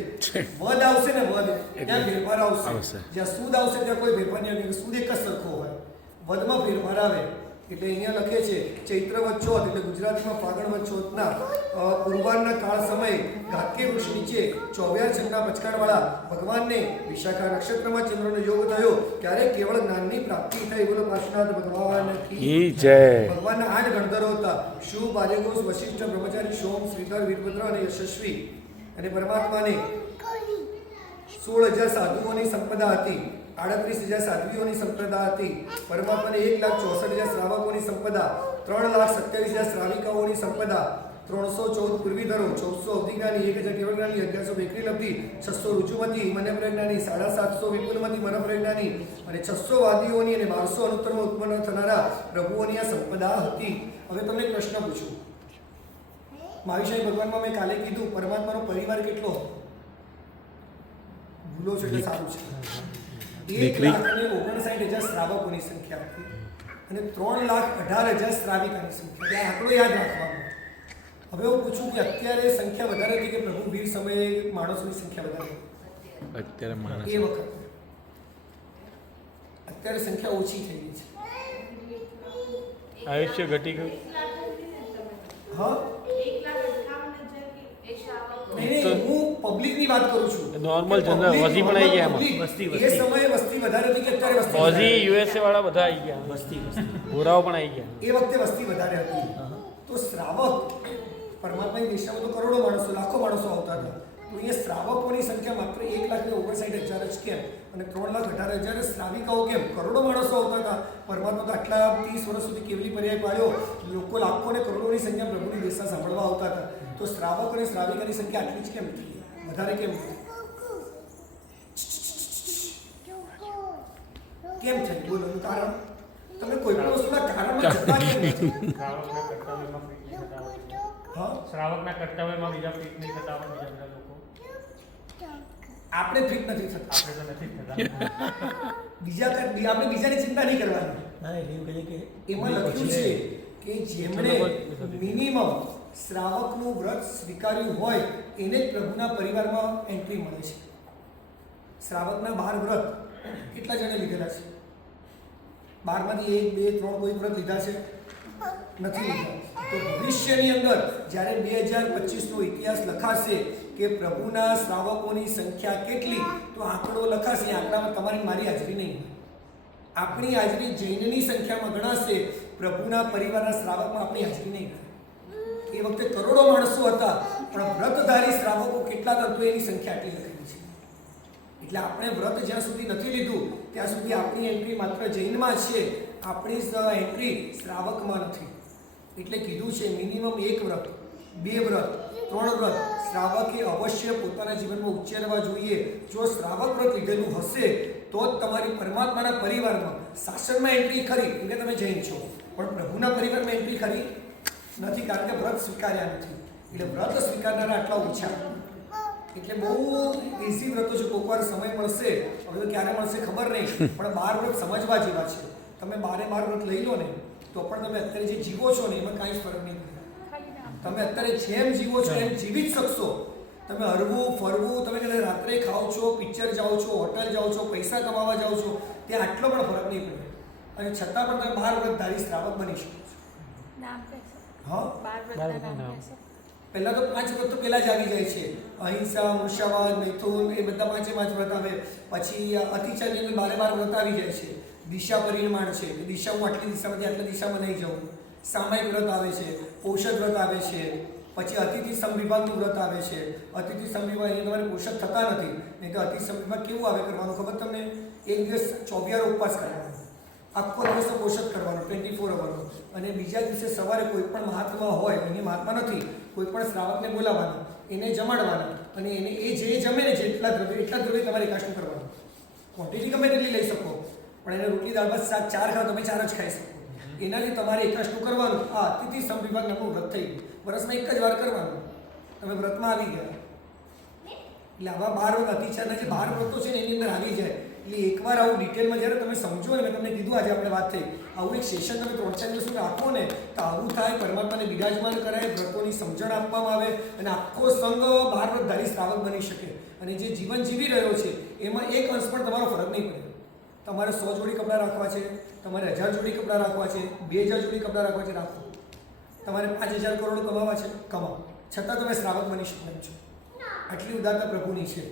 વદ આવશે ને વદ, ત્યાં ફેરફાર આવશે. જ્યાં સુદ આવશે ત્યાં કોઈ ફેરફાર નહીં આવે. સુદ એક જ સરખો હોય, વદમાં ફેરફાર આવે. એટલે અહીંયા લખે છે ચૈત્ર વદ ચોથ એટલે ગુજરાતીમાં ફાગણ વદ ચોથના પૂર્વારના કાળ સમયે ઘાતકી વૃક્ષ નીચે 24 છંદના પચકાણવાળા ભગવાનને વિશાખા નક્ષત્રમાં ચંદ્રનો યોગ થયો ત્યારે કેવળ જ્ઞાનની પ્રાપ્તિ થઈ. બોલો પાર્શ્વનાથ ભગવાન કી જય. ભગવાનના 8 ગણધરો હતા: શુભ, બાલ્યગોષ, વશિષ્ઠ, બ્રહ્મચારી, સોમ, શ્રીધર, વીરભદ્ર અને યશસ્વી. અને પરમાત્માને 16,000 સાધુઓની સંપદા હતી, 38,000 સાધ્વીઓની સંપદા હતી. પરમાત્માને 1,64,000 શ્રાવકોની સંપદા, 3,27,000 શ્રાવિકાઓની સંપદા, 314 પૂર્વીધરો, 1400 અવધિજ્ઞાની, 1,000 કેવળજ્ઞાની, 1100 બેકરી લબ્ધી, 600 રુચુમતી મનપ્રજ્ઞાની, 750 વિપુલમતી મનપ્રજ્ઞાની અને 600 વાદીઓની અને 1200 અનુત્તરમાં ઉત્પન્ન થનારા પ્રભુઓની આ સંપદા હતી. હવે તમને એક પ્રશ્ન પૂછું. મહાવીર ભગવાનમાં મેં કાલે કીધું પરમાત્માનો પરિવાર કેટલો હતો? ભૂલો છે એટલે સારું છે. 1,59,000 શ્રાવકોની સંખ્યા હતી અને 3,18,000 શ્રાવિકાની સંખ્યા. આ આંકડો યાદ રાખવાનો. હવે હું પૂછું કે અત્યારે સંખ્યા વધારે હતી કે પ્રભુ વીર સમયે માણસોની સંખ્યા વધારે? અત્યારે માણસ એ વખત અત્યારે સંખ્યા ઓછી થઈ ગઈ છે. આયુષ્ય ઘટી ગયું. હા નહીં, હું પબ્લિકની વાત કરું છું. Normal general, વસ્તી પણ આવી ગયા એમાં. વસ્તી. એ સમયે વસ્તી વધારે હતી કે અત્યારે વસ્તી ઓઝી વધારે? યુએસએ વાળા બધા આવી ગયા. વસ્તી. ગોરાઓ પણ આવી ગયા. એ વખતે વસ્તી વધારે હતી. તો શ્રાવક પરમાત્માની દિશામાં તો કરોડો માણસો, લાખો માણસો આવતા હતા. તો અહીંયા શ્રાવકોની સંખ્યા માત્ર 1,59,000 જ કેમ અને 3,18,000 શ્રાવિકાઓ કેમ? કરોડો માણસો આવતા હતા. પરમાત્મા તો આટલા 30 વર્ષ સુધી કેવલી પર્યાય પાડ્યો. લોકો લાખો અને કરોડોની સંખ્યા પ્રભુની દેશા સાંભળવા આવતા હતા. તો શ્રાવક અને શ્રાવિકાની સંખ્યા આટલી જ કેમ થઈ? વધારે કેમ થઈ? કેમ થઈ? બોલો એનું કારણ. તમે કોઈ પણ વસ્તુના કારણમાં જતા કેમ નથી? હા, શ્રાવકના કર્તવ્યમાં બીજા ફિટ નહીં થતા હોય બીજા બધા લોકો. આપણે ફિટ નથી થતા. આપણે તો નથી જ થતા. આપણે બીજાની ચિંતા નહીં કરવાની. હા એટલે એવું કહે કે એમાં લખ્યું છે કે જેમણે મિનિમમ શ્રાવકનું વ્રત સ્વીકાર્યું હોય એને જ પ્રભુના પરિવારમાં એન્ટ્રી મળે છે. શ્રાવકના 12 વ્રત કેટલા જણે લીધેલા છે? 12માંથી 1, 2, 3 કોઈ વ્રત લીધા છે? નથી લીધા. તો ભવિષ્યની અંદર જ્યારે 2025નો ઇતિહાસ લખાશે કે પ્રભુના શ્રાવકોની સંખ્યા કેટલી, તો આંકડો લખાશે. આંકડામાં તમારી મારી હાજરી નહીં હોય. આપણી હાજરી જૈનની સંખ્યામાં ગણાશે, પ્રભુના પરિવારના શ્રાવકમાં આપણી હાજરી નહીં થાય. એ વખતે કરોડો માણસો હતા પણ વ્રતધારી શ્રાવકો કેટલા હતા તો એની સંખ્યા આટલી લખેલી છે. એટલે આપણે વ્રત જ્યાં સુધી નથી લીધું ત્યાં સુધી આપણી એન્ટ્રી માત્ર જૈનમાં છે, આપણી એન્ટ્રી શ્રાવકમાં નથી. એટલે કીધું છે મિનિમમ 1 વ્રત, 2 વ્રત, 3 વ્રત શ્રાવકે અવશ્ય પોતાના જીવનમાં ઉચ્ચારવા જોઈએ. જો શ્રાવક વ્રત લીધેલું હશે તો જ તમારી પરમાત્માના પરિવારમાં શાસનમાં એન્ટ્રી ખરી, કેમ કે તમે જૈન છો, પણ પ્રભુના પરિવારમાં એન્ટ્રી ખરી નથી, કારણ કે વ્રત સ્વીકાર્યા નથી. એટલે વ્રત સ્વીકારનારા આટલા ઓછા. એટલે બહુ ઇઝી વ્રતો છે. કોઈક વાર સમય મળશે, હવે ક્યારે મળશે ખબર નહીં, પણ 12 વ્રત સમજવા જેવા છે. તમે 12 વ્રત લઈ લો ને તો પણ તમે અત્યારે જે જીવો છો ને એમાં કાંઈ ફરક નહીં પડે. તમે અત્યારે જેમ જીવો છો એમ જીવી જ શકશો. તમે હરવું ફરવું, તમે કદાચ રાત્રે ખાઓ છો, પિક્ચર જાઓ છો, હોટલ જાઓ છો, પૈસા કમાવા જાઓ છો, ત્યાં આટલો પણ ફરક નહીં પડે. અને છતાં પણ તમે 12 વ્રતધારી શ્રાવક બની શકો છો. હા, પહેલાં તો 5 વ્રત તો પહેલાં જ આવી જાય છે. અહિંસા, મુસાવાદ, મૈથુન એ બધા 5 વ્રત આવે. પછી અતિચારની અંદર 12 વ્રત આવી જાય છે. દિશા પરિમાણ છે, દિશા હું આટલી દિશામાંથી આટલી દિશામાં નહીં જાઉં. સામાયિક વ્રત આવે છે, પોષક વ્રત આવે છે, પછી અતિથિ સમવિભાગનું વ્રત આવે છે. અતિથિ સમવિભાગ એ તમારે પોષક થતા નથી, નહીં તો અતિથિ સમવિભાગ કેવું આવે કરવાનું ખબર તમને? એક દિવસ 24 ઉપવાસ કરવાનો, આખો દિવસ પોષક કરવાનો 24 અવરનો, અને બીજા દિવસે સવારે કોઈ પણ મહાત્મા હોય, એની મહાત્મા નથી, કોઈ પણ શ્રાવકને બોલાવવાના, એને જમાડવાના, અને એને એ જે જમે ને જેટલા દ્રવ્ય એટલા દ્રવ્ય તમારે એકાષ્ટું કરવાનું. ક્વોન્ટિટી ગમે તેટલી લઈ શકો, પણ એને રોટલી દાળ ભાત શાક 4 ખાવ તમે 4 જ ખાઈ શકો. એનાથી તમારે એકાષ્ટું કરવાનું. આ અતિથિ સમવિભાગ નામનું વ્રત થઈ ગયું. વર્ષમાં 1 જ વાર કરવાનું, તમે વ્રતમાં આવી ગયા. એટલે આવા 12 વ્રત અતિચારના જે 12 વ્રતો છે ને એની અંદર આવી જાય. એટલે એકવાર આવું ડિટેલમાં જ્યારે તમે સમજો ને, મેં તમને કીધું આજે આપણે વાત થઈ, આવું એક સેશન તમે 3-4 દિવસ રાખો ને તો આવું થાય. પરમાત્માને બિરાજમાન કરાય, વ્રતોની સમજણ આપવામાં આવે અને આખો સંઘ 12 વ્રતધારી શ્રાવક બની શકે. અને જે જીવન જીવી રહ્યો છે એમાં એક અંશ પણ તમારો ફરક નહીં પડે. તમારે 100 જોડી કપડાં રાખવા છે, તમારે 1000 જોડી કપડાં રાખવા છે, 2000 જોડી કપડાં રાખવા છે, રાખો. તમારે 5000 કરોડ કમાવા છે, કમાઓ. છતાં તમે શ્રાવક બની શકો એમ છો. આટલી ઉદારતા પ્રભુની છે.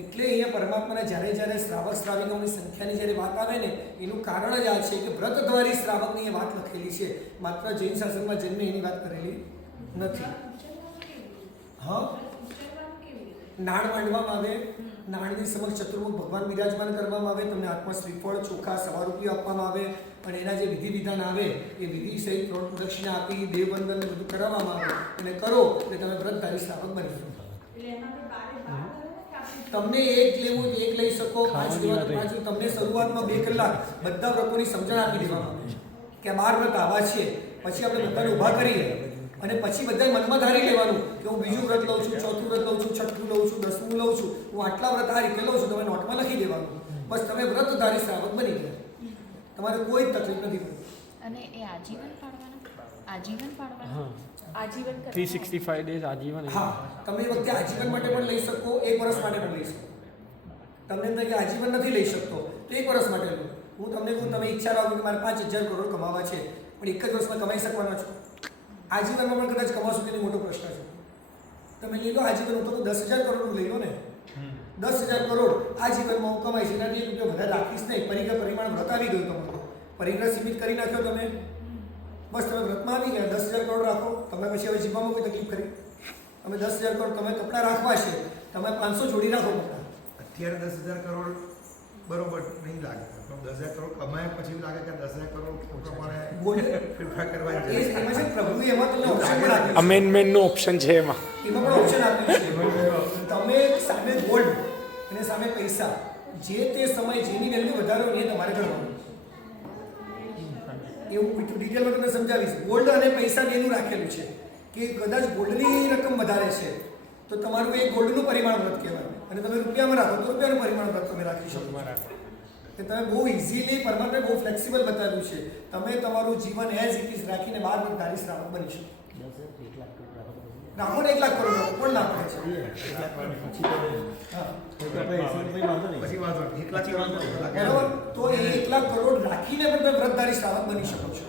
એટલે અહીંયા પરમાત્માના જ્યારે શ્રાવક શ્રાવિકોની સંખ્યાની જ્યારે વાત આવે ને, એનું કારણ જ આ છે કે વ્રતદ્વારી શ્રાવકની એ વાત લખેલી છે, માત્ર જૈન શાસનમાં જન્મે એની વાત કરેલી નથી. હા, નાણ માંડવામાં આવે, નાણની સમક્ષ ચતુર્મુખ ભગવાન બિરાજમાન કરવામાં આવે, તમને હાથમાં શ્રીફળ, ચોખા, 1.25 રૂપિયા આપવામાં આવે, અને એના જે વિધિ વિધાન આવે એ વિધિ સહિત 3 પ્રદક્ષિણા આપી દેવવંદન ને બધું કરાવવામાં આવે, અને કરો એટલે તમે વ્રતધારી શ્રાવક બની શકો. તમને એક લેવું એક લઈ શકો, 5 લેવા તો 5. તમને શરૂઆતમાં 2 કલાક બધા વ્રતોની સમજણ આપી દેવામાં આવે કે આ 12 વ્રત આવા છે. પછી આપણે બધાને ઊભા કરીએ અને પછી બધાએ મનમાં ધારી લેવાનું કે હું બીજું વ્રત લઉં છું, ચોથું વ્રત લઉં છું, છઠ્ઠું લઉં છું, 10મું લઉં છું, હું આટલા વ્રત આ રીતે લઉં છું. તમે નોટમાં લખી દેવાનું. બસ તમે વ્રતધારી શ્રાવક બની ગયા. તમારે કોઈ તકલીફ નથી પડતી. અને એ આજીવન પાડવાના? આજીવન પાડવાના? હા, આજીવન 365 ડેઝ આજીવન. હા, તમે એ વખતે આજીવન માટે પણ લઈ શકો, 1 વર્ષ માટે પણ લઈ શકો. તમને એમ થાય કે આજીવન નથી લઈ શકતો તો 1 વર્ષ માટે લો. હું તમને કહું, તમે ઈચ્છા રાખો કે મારે 5000 કરોડ કમાવા છે, પણ એક જ વર્ષમાં કમાઈ શકવાના છો. આજીવનમાં પણ કદાચ કમાશો તેની મોટો પ્રશ્ન છે. તમે લઈ લો આજીવન. હું તો 10,000 કરોડનું લઈ લો ને, 10,000 કરોડ આજીવનમાં હું કમાઈશ. એનાથી 1 રૂપિયા વધારે રાખીશ નહીં. પરિમાણ વ્રત આવી ગયું તમારું. પરિગ્રહ સીમિત કરી નાખ્યો તમે. બસ તમે વ્રતમાં આવી ગયા. 10,000 કરોડ રાખો. તમે પછી હવે જીવવામાં કોઈ તકલીફ કરી? તમે 10,000 કરોડ તમે કપડાં રાખવા છે, તમે 500 જોડી રાખો કપડાં. અત્યારે 10,000 કરોડ બરોબર નહીં લાગે, પણ 10,000 કરોડ કમાયા પછી એવું લાગે કે 10,000 કરોડ પ્રમાણે ફેરફાર કરવાની જરૂર છે. એમાં છે પ્રભુએ એમાં તમને ઓપ્શન પણ આપ્યું છે. અમેન્ડમેન્ટનું ઓપ્શન છે એમાં. એમાં પણ ઓપ્શન આપ્યું છે. તમે સામે ગોલ્ડ અને સામે પૈસા, જે તે સમય જેની વેલ્યુ વધારો એ તમારે કરવાનું. એવું ડિટેલમાં તમને સમજાવીશ. ગોલ્ડ અને પૈસા બેનું રાખેલું છે કે કદાચ ગોલ્ડની રકમ વધારે છે તો તમારું એ ગોલ્ડનું પરિમાણ વ્રત કહેવાય, અને તમે રૂપિયામાં રાખો તો રૂપિયાનું પરિમાણ વ્રત તમે રાખી શકો. કે તમે બહુ ઇઝીલી, પરમાત્માએ બહુ ફ્લેક્સિબલ બતાવ્યું છે. તમે તમારું જીવન એઝ ઇટ ઇઝ રાખીને 12 વ્રતધારી શ્રાવક બની શકો. રાખો ને 1 લાખ કરોડ રાખો, કોણ ના કરે છે? પછી વાંધો નહીં. 1 લાખ કરોડ બરાબર. તો એ 1 લાખ કરોડ રાખીને પણ તમે વ્રતધારી શ્રાવક બની શકો છો.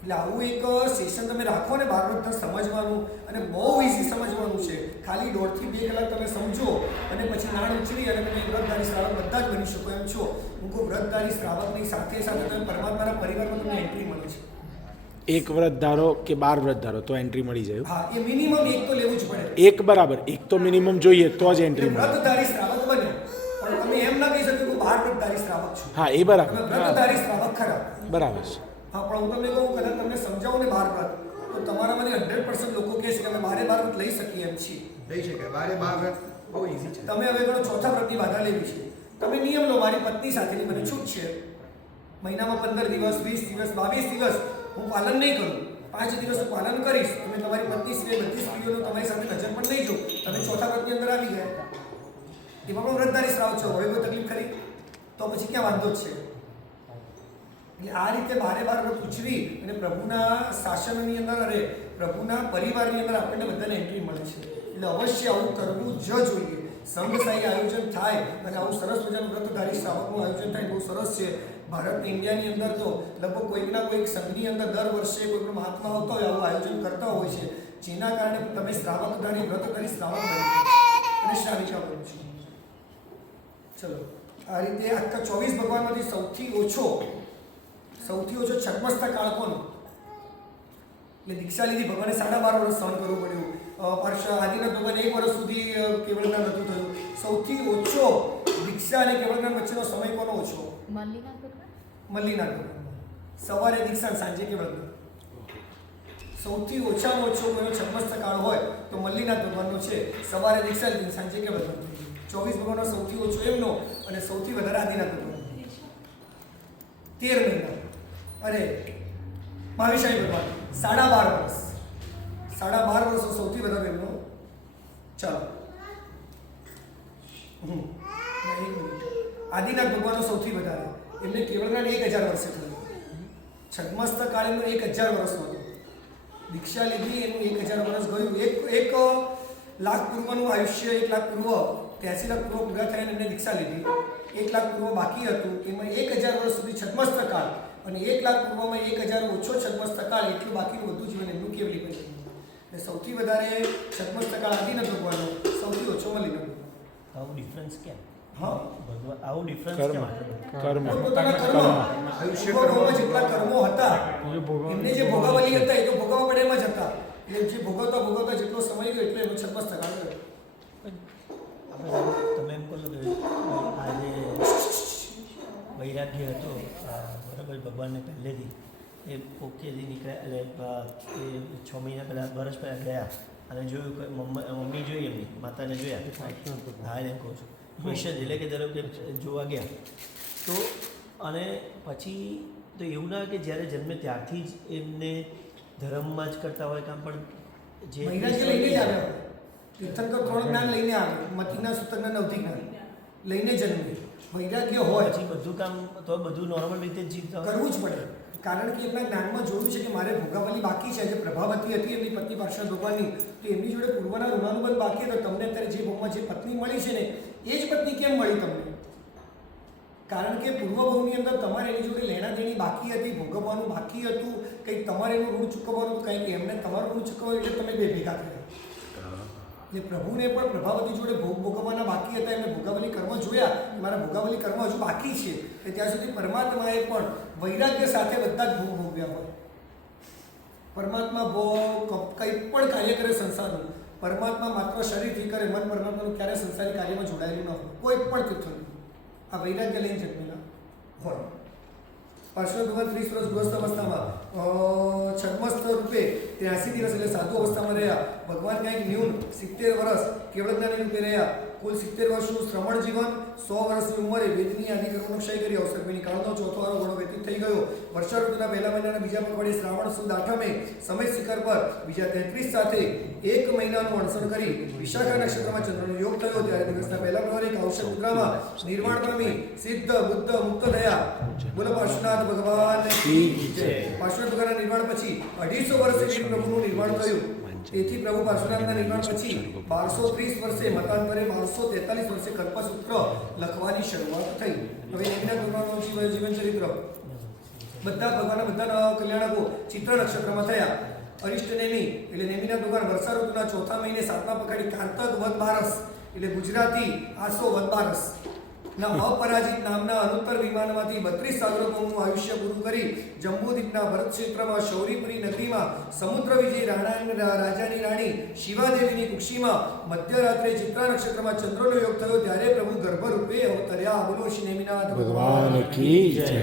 એટલે આવું એક સેશન તમે રાખો ને 12 વ્રત સમજવાનું, અને બહુ ઇઝી સમજવાનું છે. ખાલી 1.5 થી 2 કલાક તમે સમજો અને પછી નાણ ઉછળી અને તમે વ્રતધારી શ્રાવક બધા જ બની શકો એમ છો. હું કહું, વ્રતધારી શ્રાવકની સાથે સાથે તમે પરમાત્માના પરિવારમાં તમને એન્ટ્રી મળે છે. 1 વ્રત ધારો કે 12 વ્રત ધારો તો એન્ટ્રી મળી જાય. હા, એ મિનિમમ 1 તો લેવું જ પડે. 1 બરાબર, 1 તો મિનિમમ જોઈએ તો જ એન્ટ્રી મળે. વ્રતધારી શ્રાવક બને, પણ તમે એમ ના કહી શકો કે 12 વ્રતધારી શ્રાવક છું. હા, એ બરાબર તમે વ્રતધારી શ્રાવક ખરા. બરાબર છે. હા, પણ હું તમને કહું, કદાચ તમને સમજાવું ને 12 વ્રત, તો તમારામાંથી 100% લોકો કહે છે કે અમે 12 વ્રત લઈ શકીએ એમ છીએ. લઈ શકાય. 12 વ્રત બહુ ઈઝી છે. તમે હવે ગણો 4થા વ્રતની બાધા લેવી છે. તમે નિયમ લો, મારી પત્ની સાથેની મને છૂટ છે, મહિનામાં 15 દિવસ, 20 દિવસ, 22 દિવસ હું પાલન નહીં કરું, 5 દિવસ હું પાલન કરીશ. તમે તમારી પત્ની સિવાય બધી સ્ત્રીઓનો તમારી સાથે નજર પણ નહીં જો. તમે 4થા વ્રતની અંદર આવી ગયા, એમાં પણ વ્રતધારી શ્રાવક છો. હવે કોઈ તકલીફ ખરી? તો પછી ક્યાં વાંધો જ છે? એટલે આ રીતે 12 વ્રત ઉછરી અને પ્રભુના શાસનની અંદર, અરે પ્રભુના પરિવારની અંદર આપણને બધાને એન્ટ્રી મળે છે. એટલે અવશ્ય આવું કરવું જ જોઈએ. સંઘશાહી આયોજન થાય અને આવું સરસ મજાનું વ્રતધારી શ્રાવકનું આયોજન થાય, બહુ સરસ છે. ભારત ઇન્ડિયાની અંદર તો લગભગ કોઈકના કોઈક સંઘની અંદર દર વર્ષે કોઈ પણ મહાત્મા આવતા હોય આવું આયોજન કરતા હોય છે, જેના કારણે તમે શ્રાવકધારી વ્રતધારી શ્રાવક બની અને શ્રાવિકા બનો છો. ચલો, આ રીતે આખા 24 ભગવાનમાંથી સૌથી ઓછો છદ્મસ્થ કાળ કોનો? એટલે દીક્ષા લીધી ભગવાને 12.5 વર્ષ સહન કરવું પડ્યું. આદિનાથ ભગવાન 1 વર્ષ સુધી કેવળજ્ઞાન નહોતું થયું. સૌથી ઓછો દીક્ષા અને કેવળજ્ઞાન વચ્ચેનો સમય કોનો ઓછો? મલ્લીનાથ ભગવાન. મલ્લીનાથ ભગવાન. સવારે દીક્ષા, સાંજે કેવળજ્ઞાન. સૌથી ઓછામાં ઓછો કોઈનો છદ્મસ્થ કાળ હોય તો મલ્લીનાથ ભગવાનનો છે. સવારે દીક્ષા લીધી, સાંજે કેવળજ્ઞાન. 24 ભગવાનનો સૌથી ઓછો એમનો, અને સૌથી વધારે આદિનાથ ભગવાન 13 મહિના. અરે મહાવીશાહી ભગવાન 12.5 વર્ષ. 12.5 વર્ષ સૌથી વધારે એમનો. ચાલો, આદિનાથ ભગવાનનો સૌથી વધારે, એમને કેવળજ્ઞાન 1000 વર્ષે થયું. છદ્મસ્થ કાળ એમનો 1000 વર્ષનો હતો. દીક્ષા લીધી એનું 1000 વર્ષ ગયું. 1 લાખ પૂર્વનું આયુષ્ય, 1 લાખ પૂર્વ, 83 લાખ પૂર્વ પૂરા થયા એમને દીક્ષા લીધી. 1 લાખ પૂર્વ બાકી હતું એમાં 1000 વર્ષ સુધી છદ્મસ્ત કાળ અને 1 લાખ પૂર્વમાં 1000 ઓછો છદ્મસ્ત કાળ એટલું બાકીનું બધું જીવન એમનું કેવલી બન્યું. અને સૌથી વધારે છદ્મસ્ત કાળ આદિનાથ ભગવાનનો, સૌથી ઓછો મલિનાથ ભગવાન. આવું ડિફરન્સ કેમ? હા, ભગવાન આવું ડિફરન્સ કર્મ. કેમ? કર્મ પોતપોતાના કર્મ, પૂર્વભાવમાં જેટલા કર્મો હતા એમને જે ભોગાવલી હતા એ તો ભોગવવા પડે એમ જ હતા. એટલે જે ભોગવતા જેટલો સમય ગયો એટલે એનો છદ્મસ્ત કાળ ગયો. આપણે તમે એમ કહો છો કે આ જે વૈરાગ્ય હતો બરાબર ભગવાનને પહેલેથી એ પોખેથી નીકળ્યા એટલે એ 6 મહિના પહેલાં વર્ષ પહેલાં ગયા અને જોયું કે મમ્મી જોઈ એમની માતાને જોયા. હા એમ કહું છું ક્વેશ્ચન એટલે કે ધારો કે જોવા ગયા તો અને પછી તો એવું ના કે જ્યારે જન્મે ત્યારથી જ એમને ધર્મમાં જ કરતા હોય કામ પણ જે વૈરાગ્ય લઈને જ આવ્યા. તીર્થંકર 3 જ્ઞાન લઈને આવે, મતિના સૂતકના નવથી જ્ઞાન લઈને જન્મે. વૈરાગ્ય હોય પછી બધું કામ તો બધું નોર્મલ રીતે જ જીવતા હોય. કરવું જ પડે. કારણ કે એમના જ્ઞાનમાં જોયું છે કે મારે ભોગાવલી બાકી છે. જે પ્રભાવતી હતી એમની પત્ની પાર્ષદ ભગવાનની, તો એમની જોડે પૂર્વના ઋણાનુબંધ બાકી હતો. તમને અત્યારે જે ભોગમાં જે પત્ની મળી છે ને એ જ પત્ની કેમ મળી તમને? કારણ કે પૂર્વભવની અંદર તમારે એની જોડે લેણા દેણી બાકી હતી, ભોગવવાનું બાકી હતું, કંઈક તમારે એનું ઋણ ચૂકવવાનું, કંઈક એમને તમારું ઋણ ચૂકવવાનું, એટલે તમે બે ભેગા થયા. એટલે પ્રભુને પણ પ્રભાવતી જોડે ભોગ ભોગવવાના બાકી હતા. એમને ભોગાવલી કર્મ જોયા, મારા ભોગાવલી કર્મ હજુ બાકી છે. એટલે ત્યાં સુધી પરમાત્માએ પણ વૈરાગ્ય સાથે બધા જ ભોગ ભોગવ્યા હોય. પરમાત્મા ભોગ કંઈ પણ કાર્ય કરે સંસારનું, પરમાત્મા માત્ર શરીરથી કરે, મન પરમાત્માનું ક્યારે સંસારી કાર્યમાં જોડાયેલું ન હોય. કોઈ પણ તીર્થંકર આ વૈરાગ્ય લઈને જન્મેલા હોય. પાર્શ્વ ભગવાન 30 વર્ષ ગૃહસ્થ અવસ્થામાં છદ્મસ્ત રૂપે 83 દિવસ એટલે સાધુ અવસ્થામાં રહ્યા. ભગવાન ક્યાંક ન્યૂન 70 વર્ષ કેવળ જ્ઞાની રૂપે રહ્યા. કુલ 70 વર્ષનું શ્રમણ જીવન, 100 વર્ષની ઉંમરે વેદની આદિ કર્મનો ક્ષય કરી અવસરપીની કાળનો ચોથો વારો ઘણો વ્યતીત થઈ ગયો. વર્ષા ઋતુના પહેલા મહિનાના બીજા પખવાડિયે શ્રાવણ સુદ 8મે સમય શિખર પર બીજા 33 સાથે 1 મહિનાનું અણસણ કરી વિશાખા નક્ષત્રમાં ચંદ્રનો યોગ થયો. ત્યારે દિવસના પહેલા પ્રહરે કૌશલ મુદ્રામાં નિર્વાણ પામી સિદ્ધ બુદ્ધ મુક્ત થયા. બોલો પાર્શ્વનાથ ભગવાન કી જય. પાર્શ્વનાથ ભગવાનના નિર્વાણ પછી 250 વર્ષે પ્રભુનું નિર્વાણ થયું. તેથી પ્રભુ પાર્શ્વનાથના નિર્માણ પછી 1230 વર્ષે મતાંતરે 1243 વર્ષે કલ્પસૂત્ર લખવાની શરૂઆત થઈ. હવે એમના ભગવાનનું જીવન ચરિત્ર બધા ભગવાનના બધા કલ્યાણકો ચિત્ર નક્ષત્રમાં થયા. અરિષ્ટ નેમિ એટલે નેમિના ભગવાન વર્ષા ઋતુના ચોથા મહિને 7મા પખાડી કાંતક વદ બારસ એટલે ગુજરાતી આસો વદ બારસ ના અપરાજિત નામના અનુત્તર વિમાનમાંથી 32 સાગરોનું આયુષ્ય પૂરું કરી જંબુદ્વીપના ભરત ક્ષેત્રમાં શૌરીપુરી નગરીમાં સમુદ્ર વિજય રાજાની રાણી શિવાદેવીની કુક્ષીમાં મધ્યરાત્રે ચિત્રા નક્ષત્રમાં ચંદ્રનો યોગ થયો. ત્યારે પ્રભુ ગર્ભરૂપે અવતર્યા. બોલો શ્રી નેમિનાથ ભગવાન કી જય.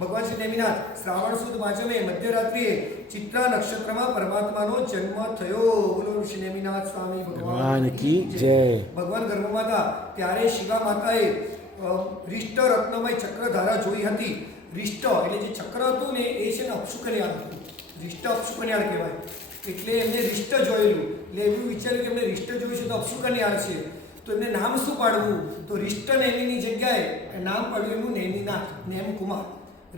ભગવાન શ્રી નેમિનાથ શ્રાવણ સુદ 5મે મધ્યરાત્રિએ ચિત્રા નક્ષત્રમાં પરમાત્માનો જન્મ થયો. બોલો શ્રી નેમિનાથ સ્વામી ભગવાન કી જય. ભગવાન ગર્ભમાં હતા ત્યારે શિવા માતાએ રિષ્ટ રત્નમય ચક્રધારા જોઈ હતી. રિષ્ટ એટલે જે ચક્ર હતું ને એ છે ને અપશુકન્યાળ હતું. રિષ્ટ અપશુકન્યાળ કહેવાય. એટલે એમને રિષ્ટ જોયેલું. એટલે એવું વિચાર્યું કે એમને રિષ્ટ જોયું છે તો અપશુકન્યાળ છે, તો એમને નામ શું પાડવું? તો રિષ્ટ નેમિની જગ્યાએ નામ પાડ્યું એમનું નેમિનાથ, નેમકુમાર.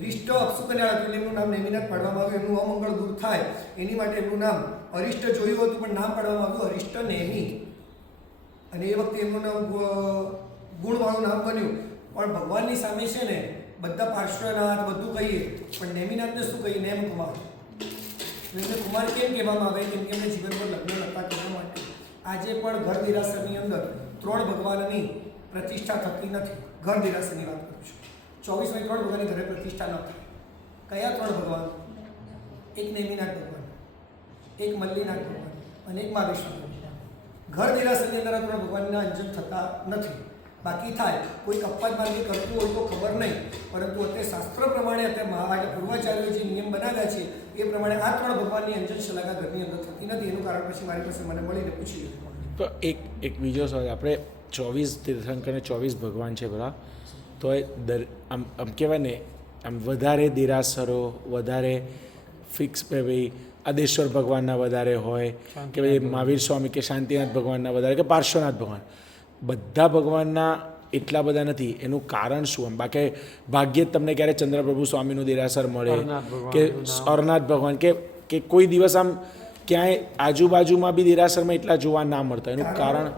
રિષ્ટ અપશુકન્યાળ હતું એટલે એમનું નામ નેમિનાથ પાડવામાં આવ્યું. એમનું અમંગળ દૂર થાય એની માટે એમનું નામ અરિષ્ટ જોયું હતું પણ નામ પાડવામાં આવ્યું અરિષ્ટ નેમિ. અને એ વખતે એમનું નામ ગુણવાળું નામ બન્યું. પણ ભગવાનની સામે છે ને બધા પાર્શ્વનાથ બધું કહીએ પણ નેમિનાથને શું કહીએ? નેમકુમાર. એમને કુમાર કેમ કહેવામાં આવે? કેમ કે એમને જીવનભર લગ્ન નહોતા કરવા માટે. આજે પણ ઘર દેરાસરની અંદર 3 ભગવાનની પ્રતિષ્ઠા થતી નથી. ઘર દેરાસરની વાત કરું છું. 24 3 ભગવાનની ઘરે પ્રતિષ્ઠા ન થઈ. કયા 3 ભગવાન? એક નેમિનાથ ભગવાન, એક મલ્લીનાથ ભગવાન અને એક મહાદેશ્વર ભગવાન. ઘર દેરાસરની અંદર 3 ભગવાનના અંજન થતા નથી. બાકી થાય કોઈ અપવાદ માર્ગે કરતું હોય તો ખબર નહીં, પરંતુ અત્યારે શાસ્ત્ર પ્રમાણે અત્યારે પૂર્વાચાર્યોએ જે નિયમ બનાવ્યા છે એ પ્રમાણે આ 3 ભગવાનની અંજન શલાકા ઘરની અંદર થતી નથી. એનું કારણ પછી મારી પાસે મને મળીને પૂછી લીધું. તો એક બીજો સવાલ, આપણે 24 તીર્થંકર 24 ભગવાન છે બરાબર, તો એ આમ કહેવાય ને આમ વધારે દેરાસરો વધારે ફિક્સ ભાઈ આદેશ્વર ભગવાનના વધારે હોય કે ભાઈ મહાવીર સ્વામી કે શાંતિનાથ ભગવાનના વધારે કે પાર્શ્વનાથ ભગવાન, બધા ભગવાનના એટલા બધા નથી. એનું કારણ શું? આમ બાકી ભાગ્યે જ તમને ક્યારે ચંદ્રપ્રભુ સ્વામીનું દેરાસર મળે કે અરનાથ ભગવાન કે કોઈ દિવસ આમ ક્યાંય આજુબાજુમાં બી દેરાસરમાં એટલા જોવા ના મળતા. એનું કારણ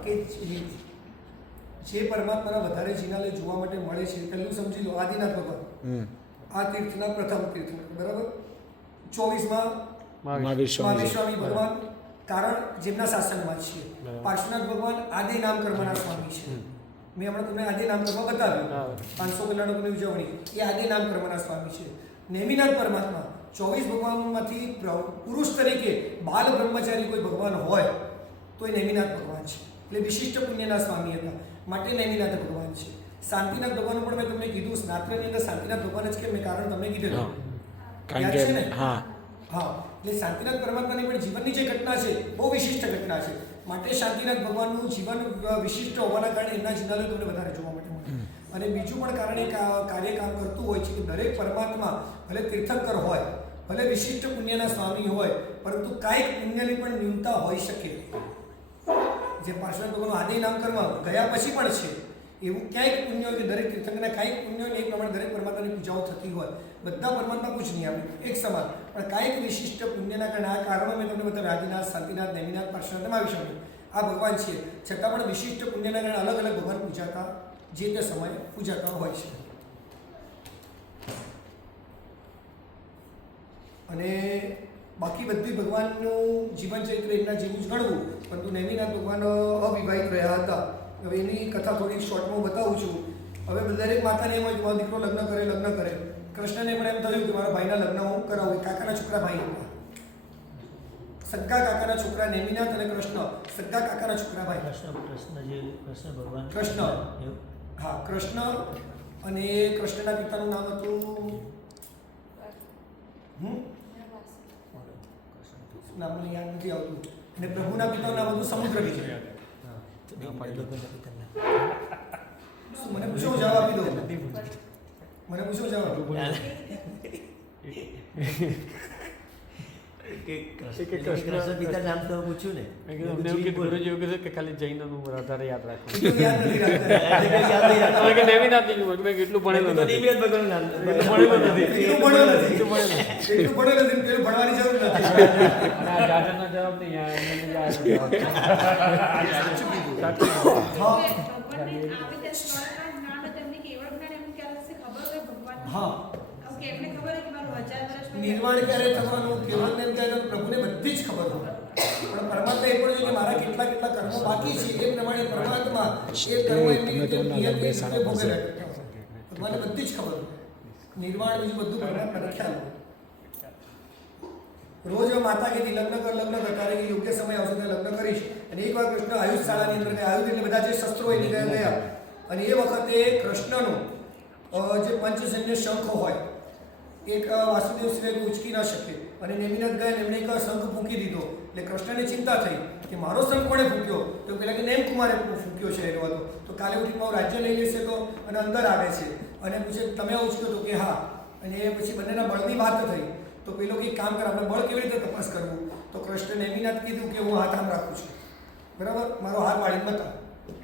જે પરમાત્માના વધારે જિનાલય જોવા માટે મળે છે પહેલું સમજી લો આદિનાથ ભગવાન આ તીર્થના પ્રથમ તીર્થંકર, બરાબર. 24માં મહાવીર મહાવીર સ્વામી સ્વામી ભગવાન, કારણ જેમના શાસનમાં છે. પાર્શ્વનાથ ભગવાન આદિ નામ કર્મના સ્વામી છે. મેં હમણાં તમને આદિ નામ કર્મ બતાવ્યું, 500 કલ્યાણોની ઉજવણી, એ આદિ નામ કર્મના સ્વામી છે. નેમિનાથ પરમાત્મા 24 ભગવાનમાંથી પુરુષ તરીકે બાલ બ્રહ્મચારી કોઈ ભગવાન હોય તો એ નેમિનાથ ભગવાન છે. એટલે વિશિષ્ટ પુણ્યના સ્વામી હતા, માટે નેમિનાથ ભગવાન છે. શાંતિનાથ ભગવાન પણ મેં તમને કીધું, સ્નાત્રની અંદર શાંતિનાથ ભગવાન જ કે મેં કારણ તમને કીધેલું, કારણ યાદ છે કે ને? હા હા, એટલે શાંતિનાથ પરમાત્માની પણ જીવનની જે ઘટના છે બહુ વિશિષ્ટ ઘટના છે, માટે શાંતિનાથ ભગવાનનું જીવન વિશિષ્ટ હોવાના કારણે એમના જિનાલય તમને વધારે જોવા મળે. અને બીજું પણ કારણ એ કાર્ય કામ કરતું હોય છે કે દરેક પરમાત્મા ભલે તીર્થંકર હોય, ભલે વિશિષ્ટ પુણ્યના સ્વામી હોય, પરંતુ કાંઈક પુણ્યની પણ ન્યૂનતા હોઈ શકે. જે પાર્શ્વનાથ ભગવાનનું આદિ નામ કર્મ ગયા પછી પણ છે, એવું ક્યાંક પુણ્ય હોય કે દરેક તીર્થંકરના કાંઈક પુણ્ય એ પ્રમાણે દરેક પરમાત્માની પૂજાઓ થતી હોય. બધા પરમાત્મા કુછ નહીં આવે, એક સમાન, પણ કાંઈક વિશિષ્ટ પુણ્યના કારણે આ કારણો મેં તમને બતાવ્યા, આદિનાથ, શાંતિનાથ, નેમિનાથ, પાર્શ્વનાથ, મહાવીર સ્વામી આ ભગવાન છે. છતાં પણ વિશિષ્ટ પુણ્યના કારણે અલગ અલગ ભગવાન પૂજાતા જે તે સમયે પૂજાતા હોય છે. અને બાકી બધી ભગવાનનું જીવન ચરિત્ર એમના જેવું જ ગણવું, પરંતુ નેમિનાથ ભગવાન અવિવાહિત રહ્યા હતા. હવે એની કથા થોડી શોર્ટમાં બતાવું છું. હવે દરેક માતાને એમ હોય કે મારો દીકરો લગ્ન કરે. કૃષ્ણને પણ એમ થયું કે મારા ભાઈના લગ્ન હું કરાવું. કાકાના છોકરા ભાઈ હતા, સગ્ગા કાકાના છોકરા નેમિનાથ અને કૃષ્ણ, સગ્ગા કાકાના છોકરા ભાઈ. કૃષ્ણ ભગવાન કૃષ્ણ, એવું હા, કૃષ્ણ. અને કૃષ્ણના પિતાનું નામ હતું નામ મને યાદ નથી આવતું. અને પ્રભુના પિતાનું નામ હતું સમુદ્રવિજય. શું મને પૂછો, હું જવાબ આપી દઉં? મને પૂછો, જવાબ. કૃષ્ણ પિતા નામ તો પૂછ્યું ને, મેં કીધું અમને એવું કીધું, ગુરુજી એવું કીધું કે ખાલી જૈનનું વધારે યાદ રાખો. એટલું યાદ નથી રાખતા. તમે કે નેમિનાથ નહીં, મેં એટલું ભણેલું નથી. ભગવાન નામ એટલું ભણેલું નથી. એટલું ભણેલું નથી. એટલું ભણેલું નથી. એટલું ભણેલું નથી, પેલું ભણવાની જરૂર નથી. અને આ જાજરનો જવાબ નહીં, આ એમને યાદ જવાબ છે. સાચું કીધું. સાચું કીધું. હા, ભગવાનને આવી તે સ્વર્ગના જ્ઞાન તેમને કેવળ જ્ઞાન એમ ક્યારે છે ખબર હોય ભગવાન? હા. કે એમને ખબર હોય કે મારું 1000 વર્ષ નિર્વાણ ક્યારે થવાનું, કેવળ ને ક્યારે પ્રભુને બધી જ ખબર હોય. પણ પરમાત્મા એ પણ જોઈએ કે મારા કેટલા કેટલા કર્મો બાકી છે, એ પ્રમાણે પરમાત્મા એ કર્મો એમની રીતે નિયત રીતે ભોગવે. ભગવાનને બધી જ ખબર હોય. નિર્વાણ બીજું બધું પરમાત્માને ખ્યાલ હોય. રોજ માતા કહેતી લગ્ન કર, તારે યોગ્ય સમય આવશે ત્યારે લગ્ન કરીશ. અને એકવાર કૃષ્ણ આયુષ શાળાની અંદર ગયા, આયુષ એટલે બધા જે શસ્ત્રો એની ગયા. અને એ વખતે કૃષ્ણનો જે પંચજન્ય શંખ હોય, એક વાસુદેવ સિવાય ઉચકી ન શકે. અને નેમિનાથ ગયા, એમણે એક શંખ ફૂંકી દીધો. એટલે કૃષ્ણને ચિંતા થઈ કે મારો શંખ કોણે ફૂંક્યો? તો પેલા કે નેમકુમારે ફૂંક્યો છે એનો હતો. તો કાલે ઉઠીને મારું રાજ્ય લઈ લેશે તો, અને અંદર આવે છે અને પૂછે તમે ઉચક્યો? તો કે હા. અને એ પછી બંનેના બળની વાત થઈ. તો પેલો કે કામ કર, આપણે બળ કેવી રીતે તપાસ કરવું? તો કૃષ્ણ નેમિનાથ કીધું કે હું હાથ આમ રાખું છું, બરાબર, મારો હાથ વાળીને બતાવ.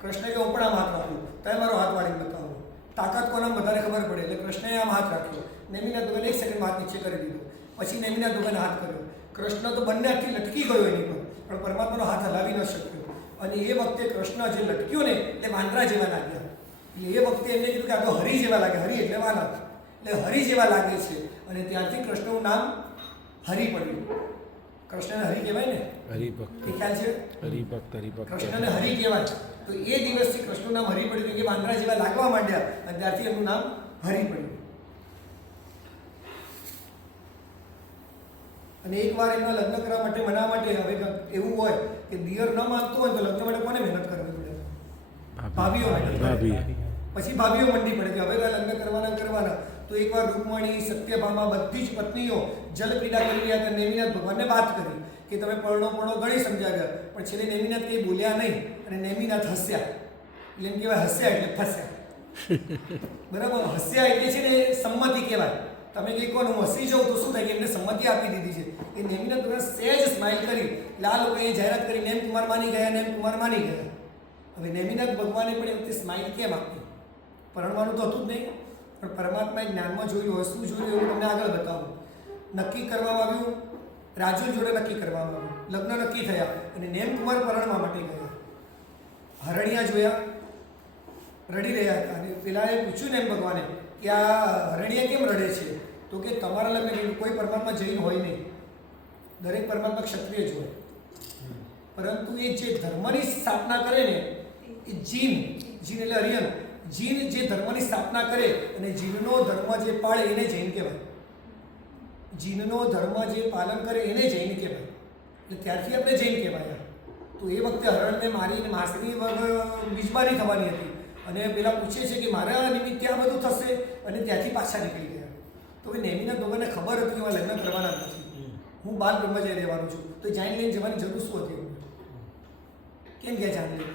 કૃષ્ણ કે હું પણ આમ હાથ રાખું, તમે મારો હાથ વાળીને બતાવો. તાકાત કોનામાં વધારે ખબર પડે. એટલે કૃષ્ણએ આમ હાથ રાખ્યો, નેમિનાથ ભગવાન 1 સેકન્ડ હાથ નીચે કરી દીધો. પછી નેમિનાથ ભગવાન હાથ કર્યો. કૃષ્ણ તો બંને હાથથી લટકી ગયો એની પર, પણ પરમાત્માનો હાથ હલાવી ન શક્યો. અને એ વખતે કૃષ્ણ જે લટક્યો ને એટલે વાંદરા જેવા લાગ્યા. એટલે એ વખતે એમને કીધું કે આ તો હરી જેવા લાગે. હરી એટલે વાનર, એટલે હરી જેવા લાગે છે. અને ત્યારથી કૃષ્ણનું નામ હરિ પડ્યું. કૃષ્ણને હરિ કહેવાય ને, હરિભક્ત, એ ખ્યાલ છે? હરિભક્ત. કૃષ્ણને હરિ કહેવાય. તો એ દિવસથી કૃષ્ણનું નામ હરિ પડ્યું કે વાંદરા જેવા લાગવા માંડ્યા, અને ત્યારથી એમનું નામ હરિ પડ્યું. અને એકવાર એમના લગ્ન કરવા માટે મનાવવા માટે, હવે એવું હોય કે દિયર ન માગતું હોય તો લગ્ન માટે કોને મહેનત કરવી પડે? ભાભીઓ. પછી ભાભીઓ મંડી પડે કે હવે લગ્ન કરવાના. તો એકવાર રૂકમણી, સત્યભામા બધી જ પત્નીઓ જલક્રીડા કરી રહ્યા હતા. નેમિનાથ ભગવાનને વાત કરી કે તમે પરણો ઘણી સમજ્યા ગયા, પણ છેલ્લે નેમિનાથ કંઈ બોલ્યા નહીં. અને નેમિનાથ હસ્યા. એટલે એમ કહેવાય હસ્યા એટલે ફસ્યા, બરાબર. હસ્યા એટલે છે ને સંમતિ કહેવાય. તમે કંઈ કોણ હું હસી જાઉં તો શું થાય કે એમને સંમતિ આપી દીધી છે. એ નેમિનાથ ભગવાન સહેજ સ્માઇલ કરી એટલે આ લોકોએ જાહેરાત કરી નેમકુમાર માની ગયા. હવે નેમિનાથ ભગવાને પણ એ વખતે સ્માઇલ કેમ આપી? પરણવાનું તો હતું જ નહીં, પણ પરમાત્માએ જ્ઞાનમાં જોયું હોય. શું જોયું એવું તમને આગળ બતાવું. નક્કી કરવામાં આવ્યું, રાજુ જોડે નક્કી કરવામાં આવ્યું, લગ્ન નક્કી થયા અને નેમકુમાર પરણવા માટે ગયા. હરણિયા જોયા, રડી રહ્યા હતા અને પેલાએ પૂછ્યું ને એમ ભગવાને કે આ હરણીયા કેમ રડે છે? તો કે તમારા લગ્ન કોઈ પરમાત્મા જૈન હોય નહીં, દરેક પરમાત્મા ક્ષત્રિય જ હોય, પરંતુ એ જે ધર્મની સ્થાપના કરે ને એ જીન એટલે અરિયન, જીન જે ધર્મની સ્થાપના કરે અને જીનનો ધર્મ જે પાળે એને જૈન કહેવાય. જીનનો ધર્મ જે પાલન કરે એને જૈન કહેવાય. એટલે ત્યારથી આપણે જૈન કહેવાય. તો એ વખતે હરણને મારીને માંસની બીજબારી થવાની હતી અને પેલા પૂછે છે કે મારા નિમિત્તે આ બધું થશે અને ત્યાંથી પાછા નીકળી ગયા. તો એ નેમિના દોગરને ખબર હતી કે લગ્ન કરવાના નથી, હું બાલ બ્રહ્મચારી રહેવાનું છું, તો જાન લઈને જવાની જરૂર શું હતી? કેમ ગયા જાન લઈને?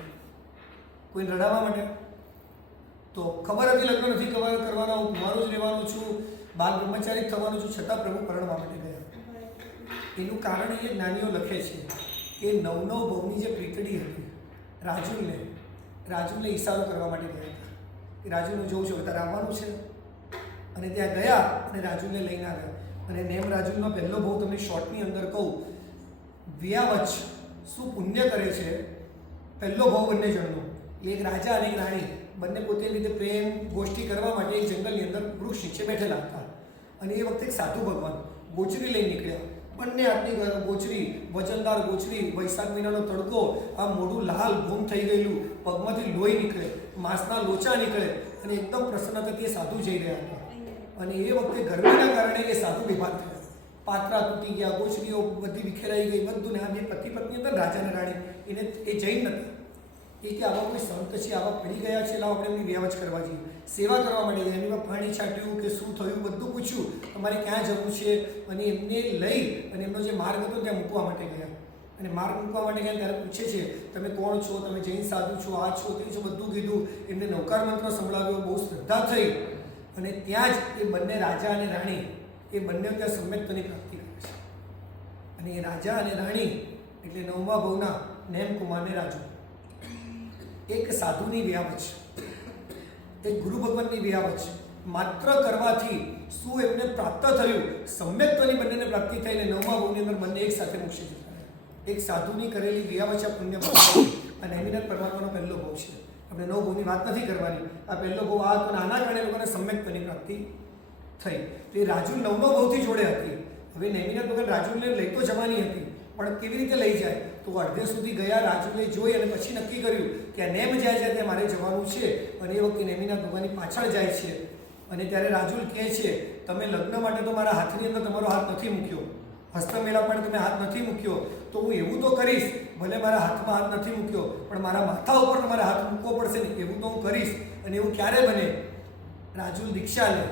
કોઈને રડાવવા માટે? તો ખબર હતી લગ્ન નથી કરવાના, હું કુંવારો જ રહેવાનું છું, બાલ બ્રહ્મચારી જ થવાનું છું, છતાં પ્રભુ પરણવા માટે ગયા. એનું કારણ એ જ્ઞાનીઓ લખે છે કે 9 ભવની જે પ્રીતડી હતી રાજુલને ઈશારો કરવા માટે ગયા હતા કે રાજુલને જોઉં છું તારે આવવાનું છે. અને ત્યાં ગયા અને રાજુલને લઈને આવ્યા. અને નેમ રાજુલનો પહેલો ભાવ તમને શોર્ટની અંદર કહું, વ્યાવચ શું પુણ્ય કરે છે પહેલો ભાવ બંને જણનો. એક રાજા અને એક રાણી બંને પોતે રીતે પ્રેમ ગોષ્ઠી કરવા માટે એક જંગલની અંદર વૃક્ષ નીચે બેઠેલા હતા. અને એ વખતે એક સાધુ ભગવાન ગોચરી લઈને નીકળ્યા. બંને હાથની ગોચરી, વજનદાર ગોચરી, વૈશાખ મહિનાનો તડકો, આ મોઢું લાલ ઘૂમ થઈ ગયેલું, પગમાંથી લોહી નીકળે, માંસના લોચા નીકળે અને એકદમ પ્રસન્નતાથી એ સાધુ જઈ રહ્યા હતા. અને એ વખતે ગરમીના કારણે એ સાધુ બીમાર થયા, પાત્રા તૂટી ગયા, ગોચરીઓ બધી વિખેરાઈ ગઈ, બધું ને આ બે પતિ પત્ની હતા રાજા અને રાણી, એને એ જૈન નથી. એ કે આવા કોઈ સંત છે, આવા પડી ગયા છે, લાવ આપણે એમની વ્યાવચ કરવા જઈએ, સેવા કરવા માટે ગયા. એની પાણી છાંટ્યું કે શું થયું બધું પૂછ્યું, તમારે ક્યાં જવું છે, અને એમને લઈ અને એમનો જે માર્ગ હતો ત્યાં મૂકવા માટે ગયા. અને માર્ગ મૂકવા માટે ગયા ત્યારે પૂછે છે તમે કોણ છો, તમે જૈન સાધુ છો, આ છો તે છો, બધું કીધું. એમને નૌકાર મંત્ર સંભળાવ્યો, બહુ શ્રદ્ધા થઈ. અને ત્યાં જ એ બંને રાજા અને રાણી એ બંને ત્યાં સમ્યક્તની પ્રાપ્તિ કરે છે. અને એ રાજા અને રાણી એટલે 9મા ભવના નેમ કુમારને રાજુ, એક સાધુની વ્યાવચ, એક ગુરુ ભગવાનની વ્યાવચ માત્ર કરવાથી શું એમને પ્રાપ્ત થયું? સમ્યક્તની બંનેને પ્રાપ્તિ થઈ અને 9મા ભવની અંદર બંને એક સાથે મોક્ષે જતા. એક સાધુની કરેલી વ્યાવચ આ પુણ્ય ભાવ અને નેમિનાથ પરમાત્માનો પહેલો ભાવ છે. આપણે 9 ભવની વાત નથી કરવાની, આ પહેલો ભાવ આ તો આના કારણે લોકોને સમ્યક્તની પ્રાપ્તિ થઈ. તો એ રાજુ 9મા ભવથી જોડે હતી. હવે નેમિનાથ ભગવાન રાજુને લઈ તો જવાની હતી, પણ કેવી રીતે લઈ જાય? તો અડધે સુધી ગયા, રાજુને જોઈ અને પછી નક્કી કર્યું કે આ નેમ જાય છે ત્યાં મારે જવાનું છે. અને એ વખતે નેમિનાથ ભગવાનની પાછળ જાય છે. અને ત્યારે રાજુલ કહે છે તમે લગ્ન માટે તો મારા હાથની અંદર તમારો હાથ નથી મૂક્યો, હસ્તમેળા પણ તમે હાથ નથી મૂક્યો, તો હું એવું તો કરીશ, ભલે મારા હાથમાં હાથ નથી મૂક્યો પણ મારા માથા ઉપર તમારે હાથ મૂકવો પડશે ને, એવું તો હું કરીશ. અને એવું ક્યારે બને? રાજુલ દીક્ષા લે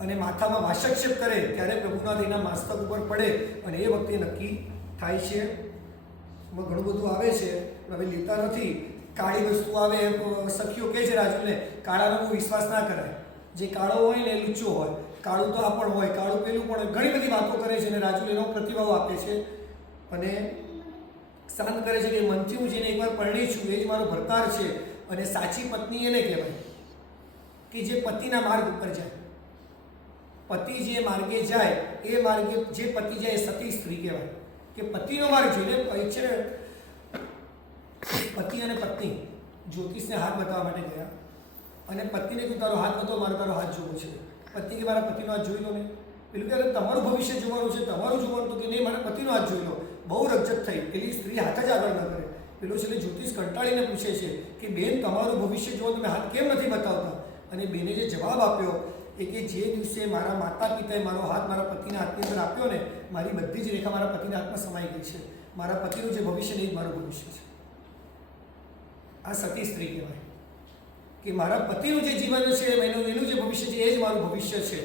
અને માથામાં વાસક્ષેપ કરે ત્યારે પ્રભુનાથ એના મસ્તક ઉપર પડે અને એ વખતે નક્કી થાય છે. એમાં ઘણું બધું આવે છે પણ હવે લેતા નથી. કાળી વસ્તુ આવે, સખીઓ કહે છે રાજુને કાળાનો વિશ્વાસ ના કરાય, જે કાળો હોય ને એ લુચ્ચો હોય, કાળું તો આ પણ હોય, કાળું પેલું પણ હોય, ઘણી બધી વાતો કરે છે અને રાજુ એનો પ્રતિભાવ આપે છે અને શાંત કરે છે કે મનથી હું જેને એકવાર પરણી છું એ જ મારો ભરતાર છે. અને સાચી પત્ની એને કહેવાય કે જે પતિના માર્ગ ઉપર જાય. પતિ જે માર્ગે જાય એ માર્ગે જે પતિ જાય એ સતી સ્ત્રી કહેવાય. કે પતિનો માર્ગ જોઈને છે ને, પતિ અને પત્ની જ્યોતિષને હાથ બતાવવા માટે ગયા અને પત્નીને કહ્યું તારો હાથ બતાવો, મારે તારો હાથ જોવો છે. પત્ની કે મારા પતિનો હાથ જોઈ લો ને. પેલું કે તમારું ભવિષ્ય જોવાનું છે, તમારું જોવાનું, તો કે નહીં મારા પતિનો હાથ જોઈ લો. બહુ રકજક થઈ, પેલી સ્ત્રી હાથ જ આગળ ન કરે. પેલો છેલ્લે જ્યોતિષ કંટાળીને પૂછે છે કે બેન તમારું ભવિષ્ય જોવો તમે હાથ કેમ નથી બતાવતા? અને બેને જે જવાબ આપ્યો એ કે જે દિવસે મારા માતા પિતાએ મારો હાથ મારા પતિના હાથની અંદર આપ્યો ને, મારી બધી જ રેખા મારા પતિના હાથમાં સમાઈ ગઈ છે. મારા પતિનું જે ભવિષ્ય નહીં જ મારું ભવિષ્ય છે. આ સતી સ્ત્રી કહેવાય કે મારા પતિનું જે જીવન છે એનું જે ભવિષ્ય છે એ જ મારું ભવિષ્ય છે.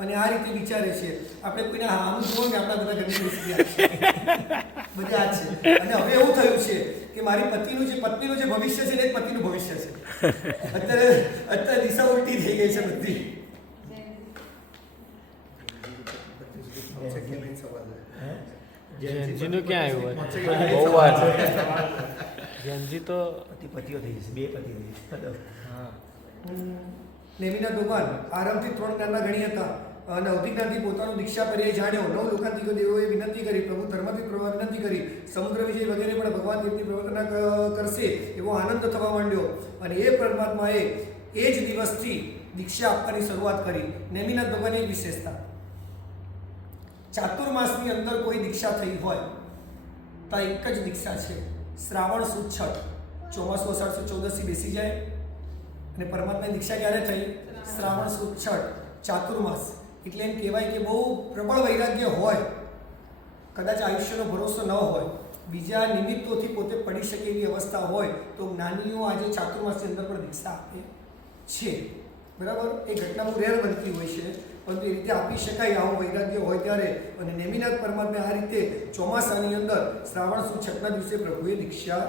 અને આ રીતે વિચારે છે. આપણે કોઈને આમ જુઓ ને આપણા બધા ઘરની પરિસ્થિતિ બધા આ છે. અને હવે એવું થયું છે કે મારી પત્નીનું જે ભવિષ્ય છે ને એ જ પતિનું ભવિષ્ય છે. અત્યારે દિશા ઉલટી થઈ ગઈ છે બધી. જેનજીનું ક્યાં આવ્યું? બહુ વાર જેનજી તો પતિઓ થઈ જશે, 2 પતિ થઈ જશે. હા નેમિનાથ ભગવાન આરામથી 3 જ્ઞાનના ગણી હતા અને અવધિજ્ઞાનથી પોતાનું દીક્ષા પર્યાય જાણ્યો. 9 લોકાંતિક દેવોએ વિનંતી કરી, પ્રભુ ધર્મથી વિનંતી કરી, સમુદ્ર વિજય વગેરે પણ ભગવાન દેવની પ્રવર્તના કરશે એવો આનંદ થવા માંડ્યો. અને એ પરમાત્માએ એ જ દિવસથી દીક્ષા આપવાની શરૂઆત કરી. નેમિનાથ ભગવાનની એક વિશેષતા, ચાતુર્માસની અંદર કોઈ દીક્ષા થઈ હોય તો એક જ દીક્ષા છે, શ્રાવણ સુદ છઠ. ચોમાસું અષાઢ સુદ 14 બેસી જાય અને પરમાત્માની દીક્ષા ક્યારે થઈ? શ્રાવણ સુદ છઠ, ચાતુર્માસ. એટલે એમ કહેવાય કે બહુ પ્રબળ વૈરાગ્ય હોય, કદાચ આયુષ્યનો ભરોસો ન હોય, બીજા નિમિત્તોથી પોતે પડી શકે એવી અવસ્થા હોય તો જ્ઞાનીઓ આજે ચાતુર્માસની અંદર પણ દીક્ષા આપે છે. બરાબર? એ ઘટના બહુ રેર બનતી હોય છે, પરંતુ એ રીતે આપી શકાય આવું વૈરાગ્ય હોય ત્યારે. અને નેમિનાથ પરમાત્મા આ રીતે ચોમાસાની અંદર શ્રાવણ સુદ છઠના દિવસે પ્રભુએ દીક્ષા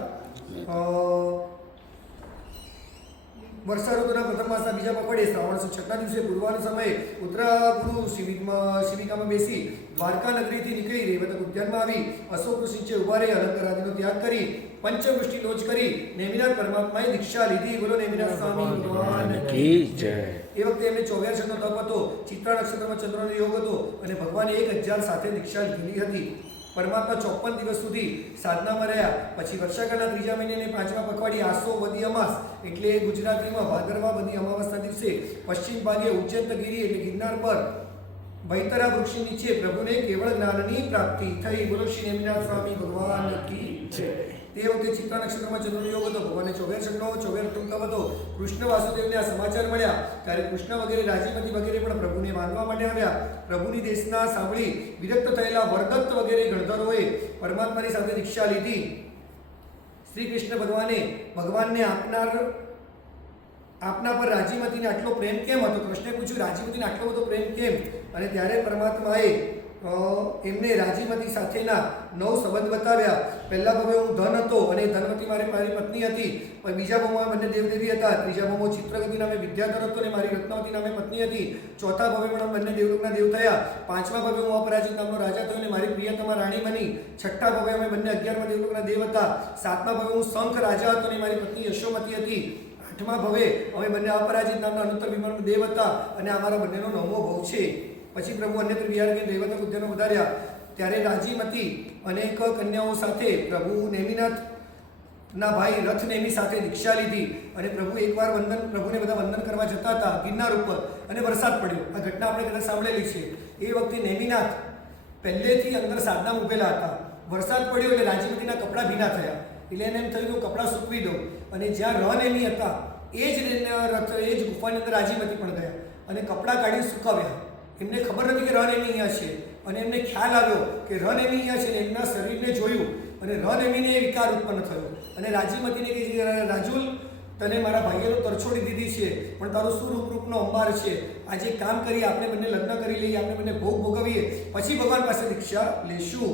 વર્ષા ઋતુના પ્રથમ માસના બીજા પખવાડિયે શ્રાવણ સુદ છઠના દિવસે ગુરુવારના સમયે ઉત્તરાગુરુ શિબિકામાં બેસી દ્વારકા નગરીથી નીકળી રેવતક ઉદ્યાનમાં આવી અશોક ઋષિ ઉભા રહી અલંકાર આદિનો ત્યાગ કરી પંચવૃષ્ટિ લોજ કરી નેમિનાથ પરમાત્માએ દીક્ષા લીધી. બોલો નેમિનાથ સ્વામી ભગવાન કી જય. એ વખતે એમને 24 તપ હતો, ચિત્રા નક્ષત્રમાં ચંદ્રનો યોગ હતો અને ભગવાને 1000 સાથે દીક્ષા લીધી હતી. પરમાત્મા 54 દિવસ સુધી સાધનામાં રહ્યા. પછી વર્ષાકાળના 3જા મહિનાને 5મા પખવાડિયે આસો બદી અમાસ એટલે ગુજરાતીમાં ભાદરવા બદી અમાસના દિવસે પશ્ચિમ ભાગે ઉચ્ચેતગીરી એટલે ગિરનાર પર વૈતરા વૃક્ષ નીચે પ્રભુને કેવળ જ્ઞાનની પ્રાપ્તિ થઈ. બોલો શ્રી નેમિનાથ સ્વામી ભગવાન કી જય. તે વખતે ચિત્રા નક્ષત્રમાં ચંદ્રનો યોગ હતો. ભગવાને 24 તપ હતો. કૃષ્ણ વાસુદેવને આ સમાચાર મળ્યા ત્યારે કૃષ્ણ વગેરે રાજીમતી વગેરે પણ પ્રભુને માનવા માટે આવ્યા. પ્રભુની દેશના સાંભળી વિરક્ત થયેલા વરદત્ત વગેરે ગણધરોએ પરમાત્માની સાથે દીક્ષા લીધી. શ્રી કૃષ્ણ ભગવાનને આપના પર રાજીમતીને આટલો પ્રેમ કેમ હતો? કૃષ્ણે પૂછ્યું, રાજીમતીને આટલો બધો પ્રેમ કેમ? અને ત્યારે પરમાત્માએ એમને રાજીમતી સાથેના 9 સંબંધ બતાવ્યા. પહેલા ભાવે હું ધન હતો અને ધનવતી મારી પત્ની હતી. બીજા ભાવમાં બંને દેવદેવી હતા. ત્રીજા ભાવમાં ચિત્રગતિ નામે વિદ્યાધર હતો અને મારી રત્નાવતી નામે પત્ની હતી. ચોથા ભાવે પણ બંને દેવલોકના દેવ થયા. પાંચમા ભાવે હું અપરાજિત નામનો રાજા થયો અને મારી પ્રિયતમા રાણી બની. છઠ્ઠા ભાવે અમે બંને 11મા દેવલોકના દેવ હતા. સાતમા ભાવે હું શંખ રાજા હતો અને મારી પત્ની યશોમતી હતી. આઠમા ભાવે અમે બંને અપરાજિત નામના અનંતર વિમાનના દેવ હતા અને અમારા બંનેનો 9મો ભાવ છે. પછી પ્રભુ અન્યત્ર વિહાર કે રેવતક ઉદ્યાનમાં વધાર્યા. ત્યારે રાજીમતી અનેક કન્યાઓ સાથે પ્રભુ નેમિનાથના ભાઈ રથનેમી સાથે દીક્ષા લીધી. અને પ્રભુ એકવાર પ્રભુને બધા વંદન કરવા જતા હતા ગિરનાર ઉપર અને વરસાદ પડ્યો. આ ઘટના આપણે કદાચ સાંભળેલી છે. એ વખતે નેમિનાથ પહેલેથી અંદર સાધનામાં ઊભેલા હતા. વરસાદ પડ્યો એટલે રાજીમતીના કપડાં ભીના થયા. એટલે એને એમ થયું કે કપડાં સૂકવી દઉં. અને જ્યાં રનેમી હતા એ જ ગુફાની અંદર રાજીમતી પણ ગયા અને કપડાં કાઢી સુકાવ્યા. એમને ખબર નથી કે રન એમી અહીંયા છે અને એમને ખ્યાલ આવ્યો કે રન એમી અહીંયા છે ને એમના શરીરને જોયું અને રન એમીને વિકાર ઉત્પન્ન થયો. અને રાજીમતીને કહે છે, રાજુલ તને મારા ભાઈએ તો તરછોડી દીધી છે પણ તારું શું રૂપનો અંબાર છે. આજે કામ કરી આપણે બંને લગ્ન કરી લઈએ, આપણે બંને ભોગ ભોગવીએ, પછી ભગવાન પાસે દીક્ષા લેશું.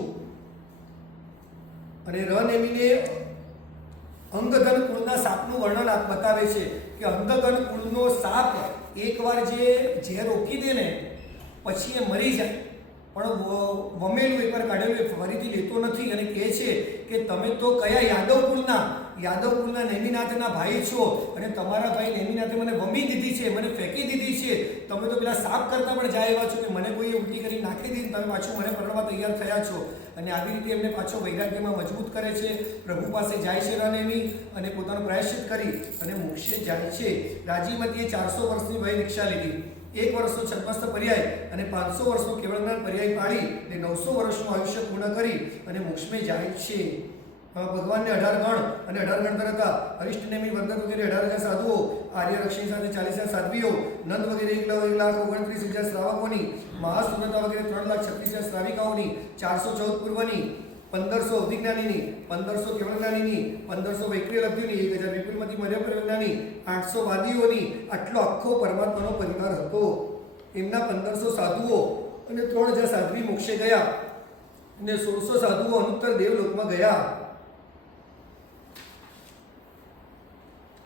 અને રન એમીને અંગધન કુળના સાપનું વર્ણન બતાવે છે કે અંગધન કુળનો સાપ એકવાર જે ઝેર રોકી દે ને પછી એ મરી જાય, પણ વમેલું એકવાર કાઢેલું એ ફરીથી લેતો નથી. અને કહે છે કે તમે તો કયા યાદવ કુળના નેમિનાથના ભાઈ છો અને તમારા ભાઈ નેમિનાથે મને વમી દીધી છે, મને ફેંકી દીધી છે. તમે તો પેલા સાપ કરતા પણ જાય એવા છો કે મને કોઈએ ઉલટી કરી નાખી દીધી, તમે પાછું મને પરણવા તૈયાર થયા છો. અને આવી રીતે એમને પાછો વૈરાગ્યમાં મજબૂત કરે છે. પ્રભુ પાસે જાય છે રનેમી અને પોતાનો પ્રાયશ્ચિત કરી અને મોક્ષે જાય છે. રાજીમતીએ 400 વર્ષની વય દીક્ષા લીધી. 1 વર્ષનો છદ્મસ્થ પર્યાય અને 500 વર્ષનો કેવળજ્ઞાન પર્યાય પાડી અને 900 વર્ષનું આયુષ્ય પૂર્ણ કરી અને મોક્ષમે જાય છે. ભગવાનને 18 ગણ અને 18 ગણધર હતા. અરિષ્ટનેમી વંદન વગેરે 18,000 સાધુઓ, આર્ય રક્ષણી સાથે 40,000 સાધ્વીઓ, નંદ વગેરે 1,29,000 શ્રાવકોની, મહાસુંદરતા વગેરે 3,36,000 શ્રાવિકાઓની, 414 પૂર્વની, 1500 અધિજ્ઞાનીની, 1500 કેવળજ્ઞાનીની, 1500 વૈક્રિય લબ્ધિની, 1000 વિપુલમતી મધ્ય પરિજ્ઞાની, 800 વાદીઓની, આટલો આખો પરમાત્માનો પરિવાર હતો. એમના 1500 સાધુઓ અને 3,000 સાધ્વી મોક્ષે ગયા અને 1600 સાધુઓ અનુત્તર દેવલોકમાં ગયા.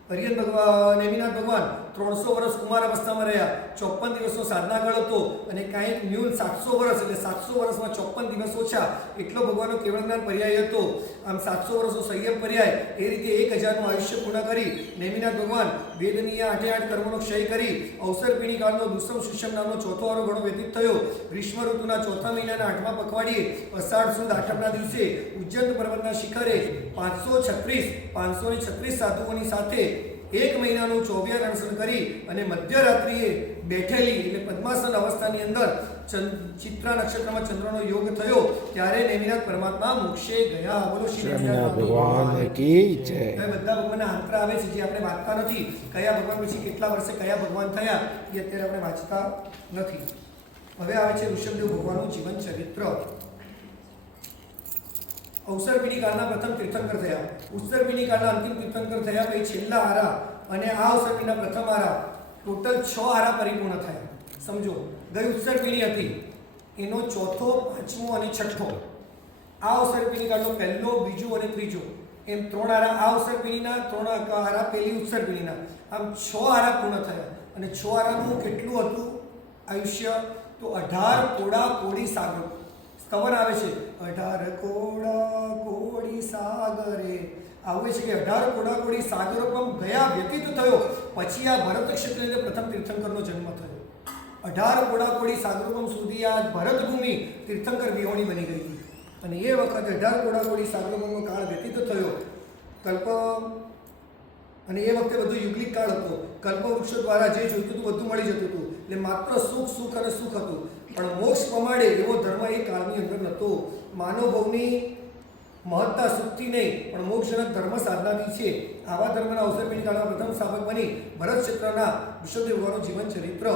હરિહર ભગવાન નેમિનાથ ભગવાન 300 વર્ષ કુમાર અવસ્થામાં રહ્યા, 54 દિવસનો સાધના કાળ હતો અને કાંઈક ન્યૂન 700 વર્ષ એટલે 700 વર્ષમાં 54 દિવસ ઓછા એટલો ભગવાનનો કેવળ જ્ઞાન પર્યાય હતો. આમ 700 વર્ષનો સંયમ પર્યાય એ રીતે 1000નું આયુષ્ય પૂર્ણ કરી નેમિનાથ ભગવાન વેદની 8 કર્મોનો ક્ષય કરી અવસર પીણી કાળનો દુષ્મ સુષમ નામનો ચોથો વારો ગણો વ્યતીત થયો. ગ્રીષ્મ ઋતુના ચોથા મહિનાના 8મા પખવાડિયે અષાઢ સુદ 8મના દિવસે ઉજ્જૈન પર્વતના શિખરે 536 સાધુઓની સાથે 1 મહિનાનું ચોવિહાર અનશન કરી અને મધ્યરાત્રિએ બેઠેલી એટલે પદ્માસન અવસ્થાની અંદર ચિત્રા નક્ષત્રમાં ચંદ્રનો યોગ થયો ત્યારે નેમિનાથ પરમાત્મા મોક્ષે ગયા. બોલો શ્રી નેમિનાથ ભગવાન કી જય. હવે બધા ભગવાનના આંતરા આવે છે જે આપણે વાંચતા નથી. કયા ભગવાન પછી કેટલા વર્ષે કયા ભગવાન થયા એ અત્યારે આપણે વાંચતા નથી. હવે આવે છે ઋષભદેવ ભગવાનનું જીવન ચરિત્ર. અવસર પીણી કાળના પ્રથમ તીર્થંકર થયા. ઉત્સર પીણી કાળના અંતિમ તીર્થંકર થયા. પછી છેલ્લા આરા અને આ અવસર પીણીના પ્રથમ આરા ટોટલ 6 આરા પરિપૂર્ણ થયા. સમજો, ગઈ ઉત્સર પીણી હતી એનો ચોથો, પાંચમો અને છઠ્ઠો. આ અવસર પીણી કાળનો પહેલો, બીજો અને ત્રીજો એમ 3 આરા આ અવસર પીણીના, 3 આરા પેલી ઉત્સર પીણીના, આમ 6 આરા પૂર્ણ થયા. અને 6 આરાનું કેટલું હતું આયુષ્ય? તો 18 કોડા કોડી સાગર. સ્તવન આવે છે 18 કોડા કોડી સાગરે. આવું છે કે 18 કોડા કોડી સાગરો પણ ગયા વ્યતીત થયો પછી આ ભરત ક્ષેત્રની પ્રથમ તીર્થંકરનો જન્મ થયો. 18 કોડા કોડી સાગરોપમ સુધી આ ભરતભૂમિ તીર્થંકર વિહોણી બની ગઈ હતી. અને એ વખતે 18 કોડા કોડી સાગરોપમનો કાળ વ્યતીત થયો. અને એ વખતે બધું યુગલિક કાળ હતો. કલ્પવૃક્ષો દ્વારા જે જોઈતું હતું બધું મળી જતું હતું. એટલે માત્ર સુખ અને સુખ હતું. પણ મોક્ષ પ્રમાણે એવો ધર્મ એ કાળની અંદર નહોતો. માનવ ભવની મહત્તા સુખથી નહીં પણ મોક્ષજનક ધર્મ સાધનાથી છે. આવા ધર્મના અવસર પીણી કાળના પ્રથમ સ્થાપક બની ભરત ક્ષેત્રના ઋષભદેવ ભગવાનનું જીવન ચરિત્ર.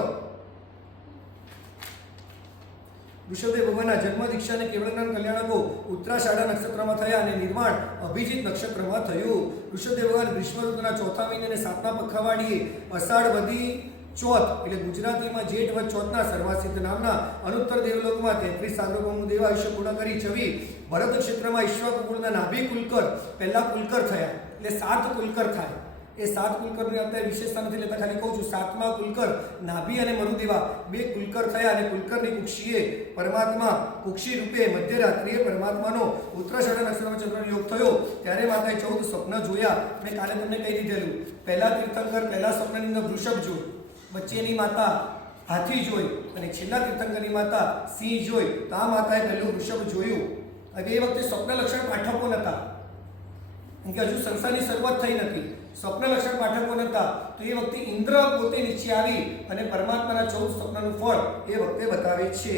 ઋષભદેવ ભગવાનના જન્મ, દીક્ષા અને કેવળ જ્ઞાન કલ્યાણકો ઉત્તરાષાઢા નક્ષત્રમાં થયા અને નિર્માણ અભિજીત નક્ષત્રમાં થયું. ઋષભદેવ ભગવાન ગ્રીષ્મ ઋતુના ચોથા મહિને અને 7મા પખવાડિયે અષાઢ વધી ચોથ એટલે ગુજરાતીમાં જેઠ વધ ચોથના સર્વાસિદ્ધ નામના અનુત્તર દેવલોકમાં 33 સાગરોપમનું દેવ આયુષ્ય પૂર્ણ કરી છવી ભરત ક્ષેત્રમાં ઈશ્વરકુળના નાભી કુલકર પહેલા કુલકર થયા. એટલે 7 કુલકર થાય. એ 7 કુલકરની અત્યારે વિશેષતા નથી લેતા, ખાલી કહું છું. 7મા કુલકર નાભી અને મરુદેવા 2 કુલકર થયા અને કુલકરની કુક્ષીએ પરમાત્મા કુક્ષી રૂપે મધ્યરાત્રિએ પરમાત્માનો ઉત્તરાષાઢા નક્ષત્રમાં ચંદ્રનો યોગ થયો ત્યારે માતાએ 14 સ્વપ્ન જોયા. મેં કાલે તમને કહી દીધેલું. પહેલા તીર્થંકર પહેલા સ્વપ્નની અંદર વૃષભ જોયું, વચ્ચેની માતા હાથી જોઈ અને છેલ્લા તીર્થંકરની માતા સિંહ જોઈ. તો આ માતાએ પહેલું વૃષભ જોયું. હવે એ વખતે સ્વપ્ન લક્ષણ પાઠકો નહોતા, કેમ કે હજુ સંસારની શરૂઆત થઈ નથી. સ્વપ્ન લક્ષણ પાઠકો નહોતા. તો એ વખતે ઇન્દ્ર પોતે નીચે આવી અને પરમાત્માના 14 સ્વપ્નનું ફળ એ વખતે બતાવે છે.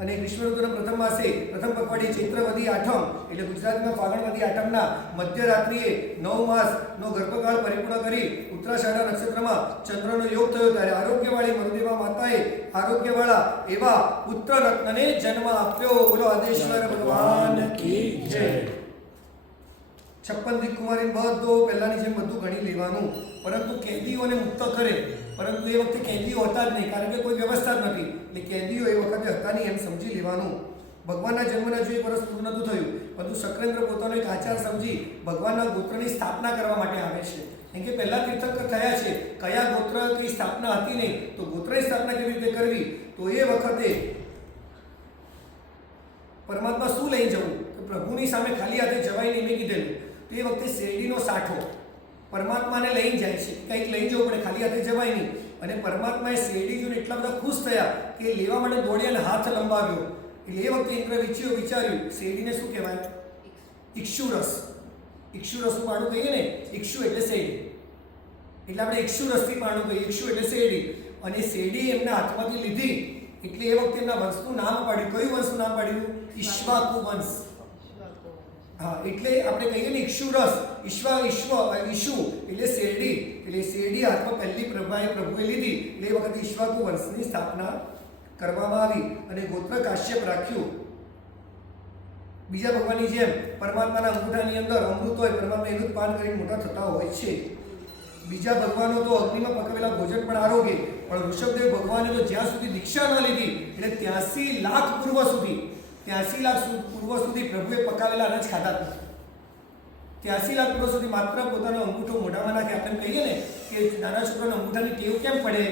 અને ગ્રીષ્મ ઋતુના પ્રથમ માસે પ્રથમ પખવાડિયે ચૈત્રવદી આઠમ એટલે ગુજરાતમાં ફાગણવદી આઠમના મધ્યરાત્રિએ 9 માસનો ગર્ભકાળ પરિપૂર્ણ કરી ઉત્તરાષાઢા નક્ષત્રમાં ચંદ્રનો યોગ થયો ત્યારે આરોગ્યવાળી મરુદેવા માતાએ આરોગ્યવાળા એવા પુત્ર રત્નને જન્મ આપ્યો. બોલો આદેશ્વર ભગવાન કી જય. 56 દીકુમારી બધો પહેલાની જેમ બધું ગણી લેવાનું. પરંતુ કેદીઓને મુક્ત કરે. પરંતુ એ વખતે કેદીઓ હતા જ નહીં, કારણ કે કોઈ વ્યવસ્થા જ નથી. એટલે કેદીઓ એ વખતે હતા નહીં એમ સમજી લેવાનું. ભગવાનના જન્મના જો 1 વર્ષ પૂર્ણ નહોતું થયું, પરંતુ શક્રેન્દ્ર પોતાનો એક આચાર સમજી ભગવાનના ગોત્રની સ્થાપના કરવા માટે આવે છે. કેમ કે પહેલા તીર્થંકર થયા છે, કયા ગોત્ર કઈ સ્થાપના હતી નહીં, તો ગોત્રની સ્થાપના કેવી રીતે કરવી? તો એ વખતે પરમાત્મા શું લઈ જવું? પ્રભુની સામે ખાલી હાથે જવાય નહીં મેં કીધેલું. તે વખતે શેરડીનો સાઠો પરમાત્માને લઈને જાય છે. કંઈક લઈ જવું પડે, ખાલી હાથે જવાય નહીં. અને પરમાત્માએ શેરડી જોઈને એટલા બધા ખુશ થયા કે લેવા માટે દોડ્યા અને હાથ લંબાવ્યો. એટલે એ વખતે ઇન્દ્ર વિચાર્યું શેરડીને શું કહેવાય? ઇક્ષુરસ. ઇક્ષુરસનું પાણું કહીએ ને, ઇક્ષુ એટલે શેરડી. એટલે આપણે ઇક્ષુરસથી પાણું કહીએ. ઇક્ષુ એટલે શેરડી. અને શેરડી એમના હાથમાંથી લીધી એટલે એ વખતે એમના વંશનું નામ પાડ્યું. કયું વંશનું નામ પાડ્યું? ઈશ્વાકુ વંશ. હા, એટલે આપણે કહીએ ને ઇક્ષુરસ, ઈશ્વ એટલે શેરડી. એટલે શેરડી હાથમાં પહેલી પ્રભુએ લીધી એટલે એ વખતે ઈશ્વાકુ વંશની સ્થાપના કરવામાં આવી અને ગોત્ર કાશ્યપ રાખ્યું. બીજા ભગવાનની જેમ પરમાત્માના અંગૂઠાની અંદર અમૃત હોય, પરમાત્મા એનું જ પાન કરીને મોટા થતા હોય છે. બીજા ભગવાનો તો અગ્નિમાં પકવેલા ભોજન પણ આરોગે, પણ ઋષભદેવ ભગવાને તો જ્યાં સુધી દીક્ષા ન લીધી એટલે 83 લાખ પૂર્વ સુધી પ્રભુએ પકાવેલા અનાજ ખાતા હતા. 83 લાખ પુરુષોથી માત્ર પોતાનો અંગૂઠો મોઢામાં નાખે. આપણે કહીએ ને કે નાના છોકરાને અંગૂઠાની ટેવ કેમ પડે?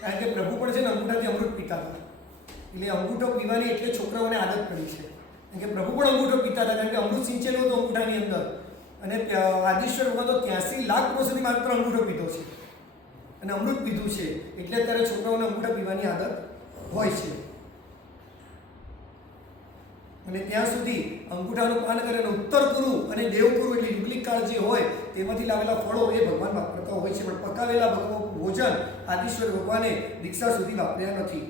કારણ કે પ્રભુ પણ છે ને અંગૂઠાથી અમૃત પીતા હતા. એટલે અંગૂઠો પીવાની એટલે છોકરાઓને આદત પડી છે. કારણ કે પ્રભુ પણ અંગૂઠો પીતા હતા, કારણ કે અમૃત સિંચેલું હતું અંગૂઠાની અંદર. અને આદિશ્વર ભગવાન તો 83 લાખ પુરુષોથી માત્ર અંગૂઠો પીધો છે અને અમૃત પીધું છે. એટલે અત્યારે છોકરાઓને અંગૂઠા પીવાની આદત હોય છે. અને ત્યાં સુધી અંગૂઠાનું પાન કરે અને ઉત્તર કુરુ અને દેવકુરુ એટલે યુગલિક કાળ જે હોય તેમાંથી લાવેલા ફળો એ ભગવાન વાપરતા હોય છે. પણ પકાવેલા ભોજન આદિશ્વર ભગવાને દીક્ષા સુધી વાપર્યા નથી.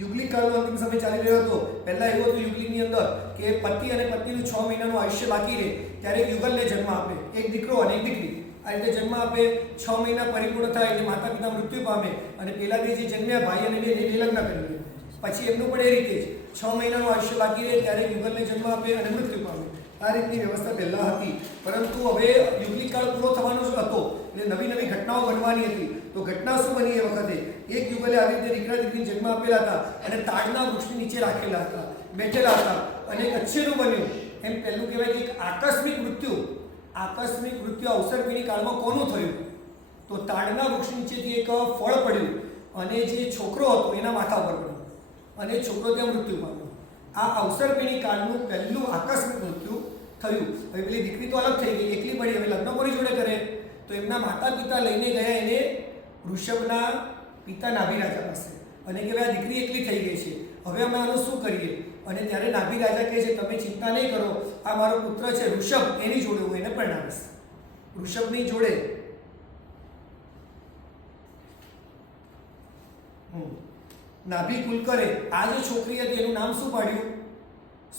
યુગલિક કાળનો અંતિમ સમય ચાલી રહ્યો હતો. પહેલાં એવું હતું યુગલિકની અંદર કે પતિ અને પત્નીનું 6 મહિનાનું આયુષ્ય બાકી રહે ત્યારે એક યુગલને જન્મ આપે, એક દીકરો અને એક દીકરી. આ રીતે જન્મ આપે. 6 મહિના પરિપૂર્ણ થાય એટલે માતા પિતા મૃત્યુ પામે અને પેલા બે જે જન્મ્યા ભાઈ અને બેન એ લગ્ન કરી દે. પછી એમનું પણ એ રીતે જ 6 મહિનાનું આયુષ્ય બાકી રહે ત્યારે યુગલને જન્મ આપે અને મૃત્યુ પામે. આ રીતની વ્યવસ્થા પહેલાં હતી. પરંતુ હવે યુગલિક કાળ પૂરો થવાનો જ હતો એટલે નવી નવી ઘટનાઓ બનવાની હતી. તો ઘટના શું બની એ વખતે? એક યુગલે આવી રીતે દીકરા દીકરીને જન્મ આપેલા હતા અને તાડના વૃક્ષની નીચે રાખેલા હતા, બેઠેલા હતા અને એક અચ્છેરું બન્યું. એમ પહેલું કહેવાય કે એક આકસ્મિક મૃત્યુ અવસરપીણી કાળમાં કોનું થયું? તો તાડના વૃક્ષ નીચેથી એક ફળ પડ્યું અને જે છોકરો હતો એના માથા ઉપર પડ્યું અને છોકરો ત્યાં મૃત્યુ પામ્યો. આ અવસરપીણી કાળનું પહેલું આકસ્મિક મૃત્યુ થયું. હવે પેલી દીકરી તો અલગ થઈ ગઈ, એકલી પડી. હવે લગ્ન કોની જોડે કરે? તો એમના માતા પિતા લઈને ગયા એને ઋષભના પિતા નાભિરાજા પાસે અને કે ભાઈ આ દીકરી એકલી થઈ ગઈ છે, હવે અમે આનું શું કરીએ? અને ત્યારે નાભિરાજા કહે છે તમે ચિંતા નહીં કરો, આ મારો પુત્ર છે ઋષભ, એની જોડે હું એને પરણાવીશ. ઋષભની જોડે નાભી કુલકરે આ જે છોકરી હતી એનું નામ શું પાડ્યું?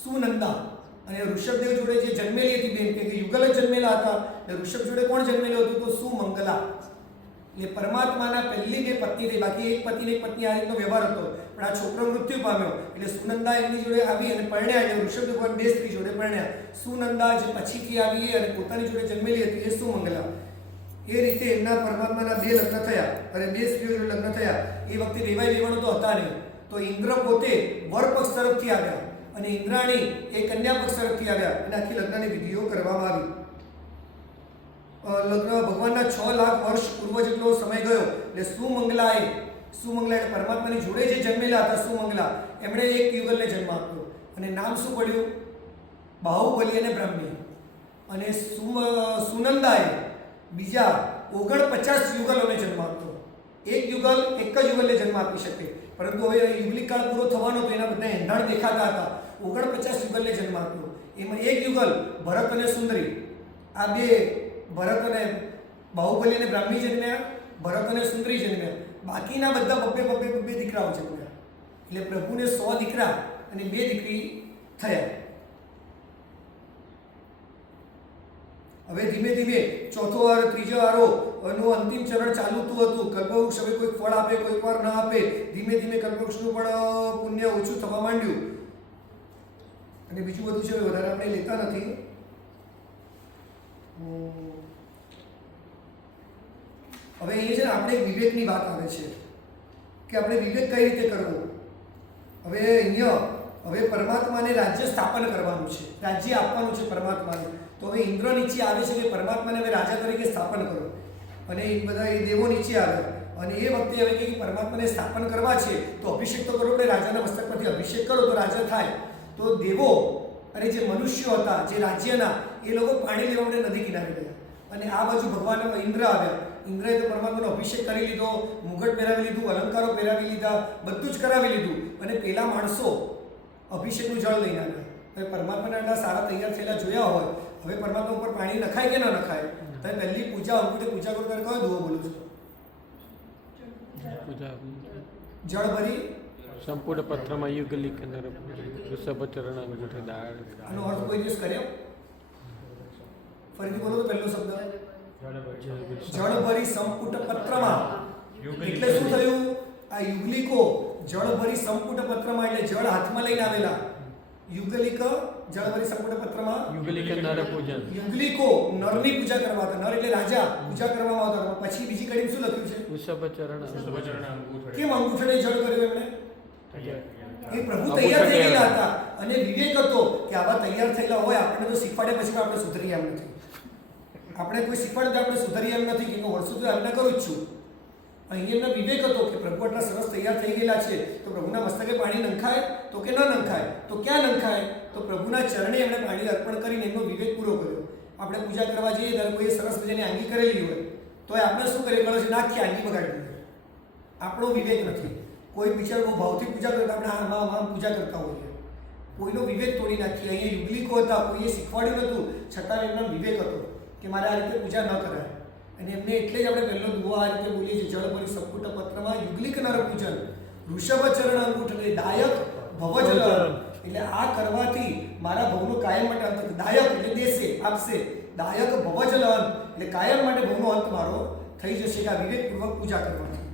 સુનંદા. અને ઋષભદેવ જોડે જે જન્મેલી હતી બેન, કે યુગલ જ જન્મેલા હતા. એટલે ઋષભ જોડે કોણ જન્મેલું હતું? તો સુમંગલા. એટલે પરમાત્માના પહેલી બે પત્ની થઈ, બાકી એક પતિ ને એક પત્ની આ રીતનો વ્યવહાર હતો. પણ આ છોકરો મૃત્યુ પામ્યો એટલે સુનંદા એમની જોડે આવી અને પરણ્યા. એટલે ઋષભ ભગવાન બે સ્ત્રી જોડે પરણ્યા. સુનંદા જે પછીથી આવી અને પોતાની જોડે જન્મેલી હતી એ સુમંગલા. એ રીતે એમના પરમાત્માના બે લગ્ન થયા અને બે સ્ત્રીઓ જોડે લગ્ન થયા. એ વખતે રેવાય લેવાનું તો હતા નહીં. તો ઇન્દ્ર પોતે વર પક્ષ તરફથી આવ્યા અને ઇન્દ્રાણી એ કન્યા પક્ષ તરફથી આવ્યા અને આખી લગ્નની વિધિઓ કરવામાં આવી. લગ્ન ભગવાનના 6 લાખ વર્ષ પૂર્વ જેટલો સમય ગયો એટલે સુમંગલા એટલે પરમાત્માની જોડે જે જન્મેલા હતા સુમંગલા, એમણે એક યુગલને જન્મ આપ્યો અને નામ શું પડ્યું? બાહુબલી અને બ્રહ્મી. અને સુનંદાએ બીજા 49 યુગલોને જન્મ આપ્યો. એક જ યુગલને જન્મ આપી શકે, પરંતુ હવે યુગલિક કાળ પૂરો થવાનો તો એના બધા એંધાણ દેખાતા હતા. 49 યુગલને જન્મ આપ્યો. એમાં એક યુગલ ભરત અને સુંદરી. આ બે ભરત અને બાહુબલી અને બ્રાહ્મી જન્મ્યા, ભરત અને સુંદરી જન્મ્યા. બાકીના બધા બબ્બે દીકરાઓ જન્મ્યા. એટલે પ્રભુને 100 દીકરા અને 2 દીકરી થયા. હવે ધીમે ધીમે ચોથો વાર, ત્રીજો વારો નું અંતિમ ચરણ ચાલતું હતું. કલ્પવૃક્ષ હવે કોઈક ફળ આપે, કોઈક વાર ન આપે. ધીમે ધીમે કલ્પવૃક્ષનું પણ પુણ્ય ઓછું થવા માંડ્યું અને બીજું બધું છે વધારે આપણે લેતા નથી. હવે એ છે ને આપણે વિવેકની વાત આવે છે કે આપણે વિવેક કઈ રીતે કરવો. હવે અહીંયા પરમાત્માને રાજ્ય સ્થાપન કરવાનું છે, રાજ્ય આપવાનું છે પરમાત્માને. તો હવે ઇન્દ્ર નીચે આવે છે કે પરમાત્માને હવે રાજા તરીકે સ્થાપન કરો અને એ બધા એ દેવો નીચે આવે અને એ વખતે હવે કે પરમાત્માને સ્થાપન કરવા છે તો અભિષેક તો કરો. આપણે રાજાના મસ્તક પરથી અભિષેક કરો તો રાજા થાય. તો દેવો અને જે મનુષ્યો હતા જે રાજ્યના એ લોકો પાણી લેવા માટે નદી કિનારે ગયા અને આ બાજુ ભગવાન ઇન્દ્ર આવ્યા. ઇન્દ્રએ તો પરમાત્માનો અભિષેક કરી લીધો, મુગટ પહેરાવી લીધું, અલંકારો પહેરાવી લીધા, બધું જ કરાવી લીધું અને પેલા માણસો અભિષેકનું જળ લઈને આવ્યા. હવે પરમાત્માના એટલા સારા તૈયાર થયેલા જોયા હોય, હવે પરમાત્મા ઉપર પાણી નખાય કે ના નખાય? તમે પહેલી પૂજા અંગૂઠે પૂજા કરો ત્યારે કયો દુઓ બોલું છું? જળ ભરી સંપૂર્ણ પત્રમાં યુગલિક વૃષભ ચરણ અંગૂઠે દાળ. આનો અર્થ કોઈ દિવસ કર્યો? ફરીથી બોલો તો પહેલો શબ્દ જળ ભરી સંપુટ પત્રમાં. એટલે શું થયું? આ યુગલિકો જળ ભરી સંપુટ પત્રમાં એટલે જળ હાથમાં લઈને આવેલા. યુગલિક જળ ભરી સંપુટ પત્રમાં યુગલિક નર પૂજન. યુગલિકો નરની પૂજા કરવા હતા. નર એટલે રાજા, પૂજા કરવામાં આવતા. પછી બીજી કડીમાં શું લખ્યું છે? વૃષભ ચરણ. કેમ અંગૂઠે જળ કર્યું એમણે? એ પ્રભુ તૈયાર થઈ ગયેલા હતા અને વિવેક હતો કે આવા તૈયાર થયેલા હોય આપણને તો શીખવાડે પછી આપણે સુધરી એમ નથી. આપણે કોઈ શીખવાડે તો આપણે સુધારી એમ નથી કે હું વર્ષોથી આજ્ઞા કરું જ છું. અહીં એમનો વિવેક હતો કે પ્રભુ આટલા સરસ તૈયાર થઈ ગયેલા છે તો પ્રભુના મસ્તકે પાણી નંખાય તો કે ન નંખાય, તો ક્યાં નંખાય? તો પ્રભુના ચરણે એમણે પાણી અર્પણ કરીને એમનો વિવેક પૂરો કર્યો. આપણે પૂજા કરવા જઈએ ત્યારે કોઈએ સરસ મજાની આંગી કરેલી હોય તો આપણે શું કરીએ? ગળો છે નાખી આંગી બગાડી દઈએ. આપણો વિવેક નથી. કોઈ બિચારો બહુ ભાવથી પૂજા કરતા આપણે આમ પૂજા કરતા હોઈએ. કોઈનો વિવેક તોડી નાખીએ. અહીંયા યુગલિકો હતા, કોઈએ શીખવાડ્યું નહોતું, છતાં એમનો વિવેક હતો કે મારે આ રીતે પૂજા ન કરાય. અને એમને એટલે જ આપણે પહેલો દુઆ આ રીતે બોલીએ છીએ, જળ પરી સપુટ પત્રમાં યુગલિક નર પૂજન ઋષભ ચરણ અંગૂઠ એટલે દાયક ભવજલ. એટલે આ કરવાથી મારા ભવનો કાયમ માટે અંત, દાયક એટલે દેશે આપશે, દાયક ભવજલ અંત એટલે કાયમ માટે ભવનો અંત મારો થઈ જશે કે આ વિવેકપૂર્વક પૂજા કરવાથી.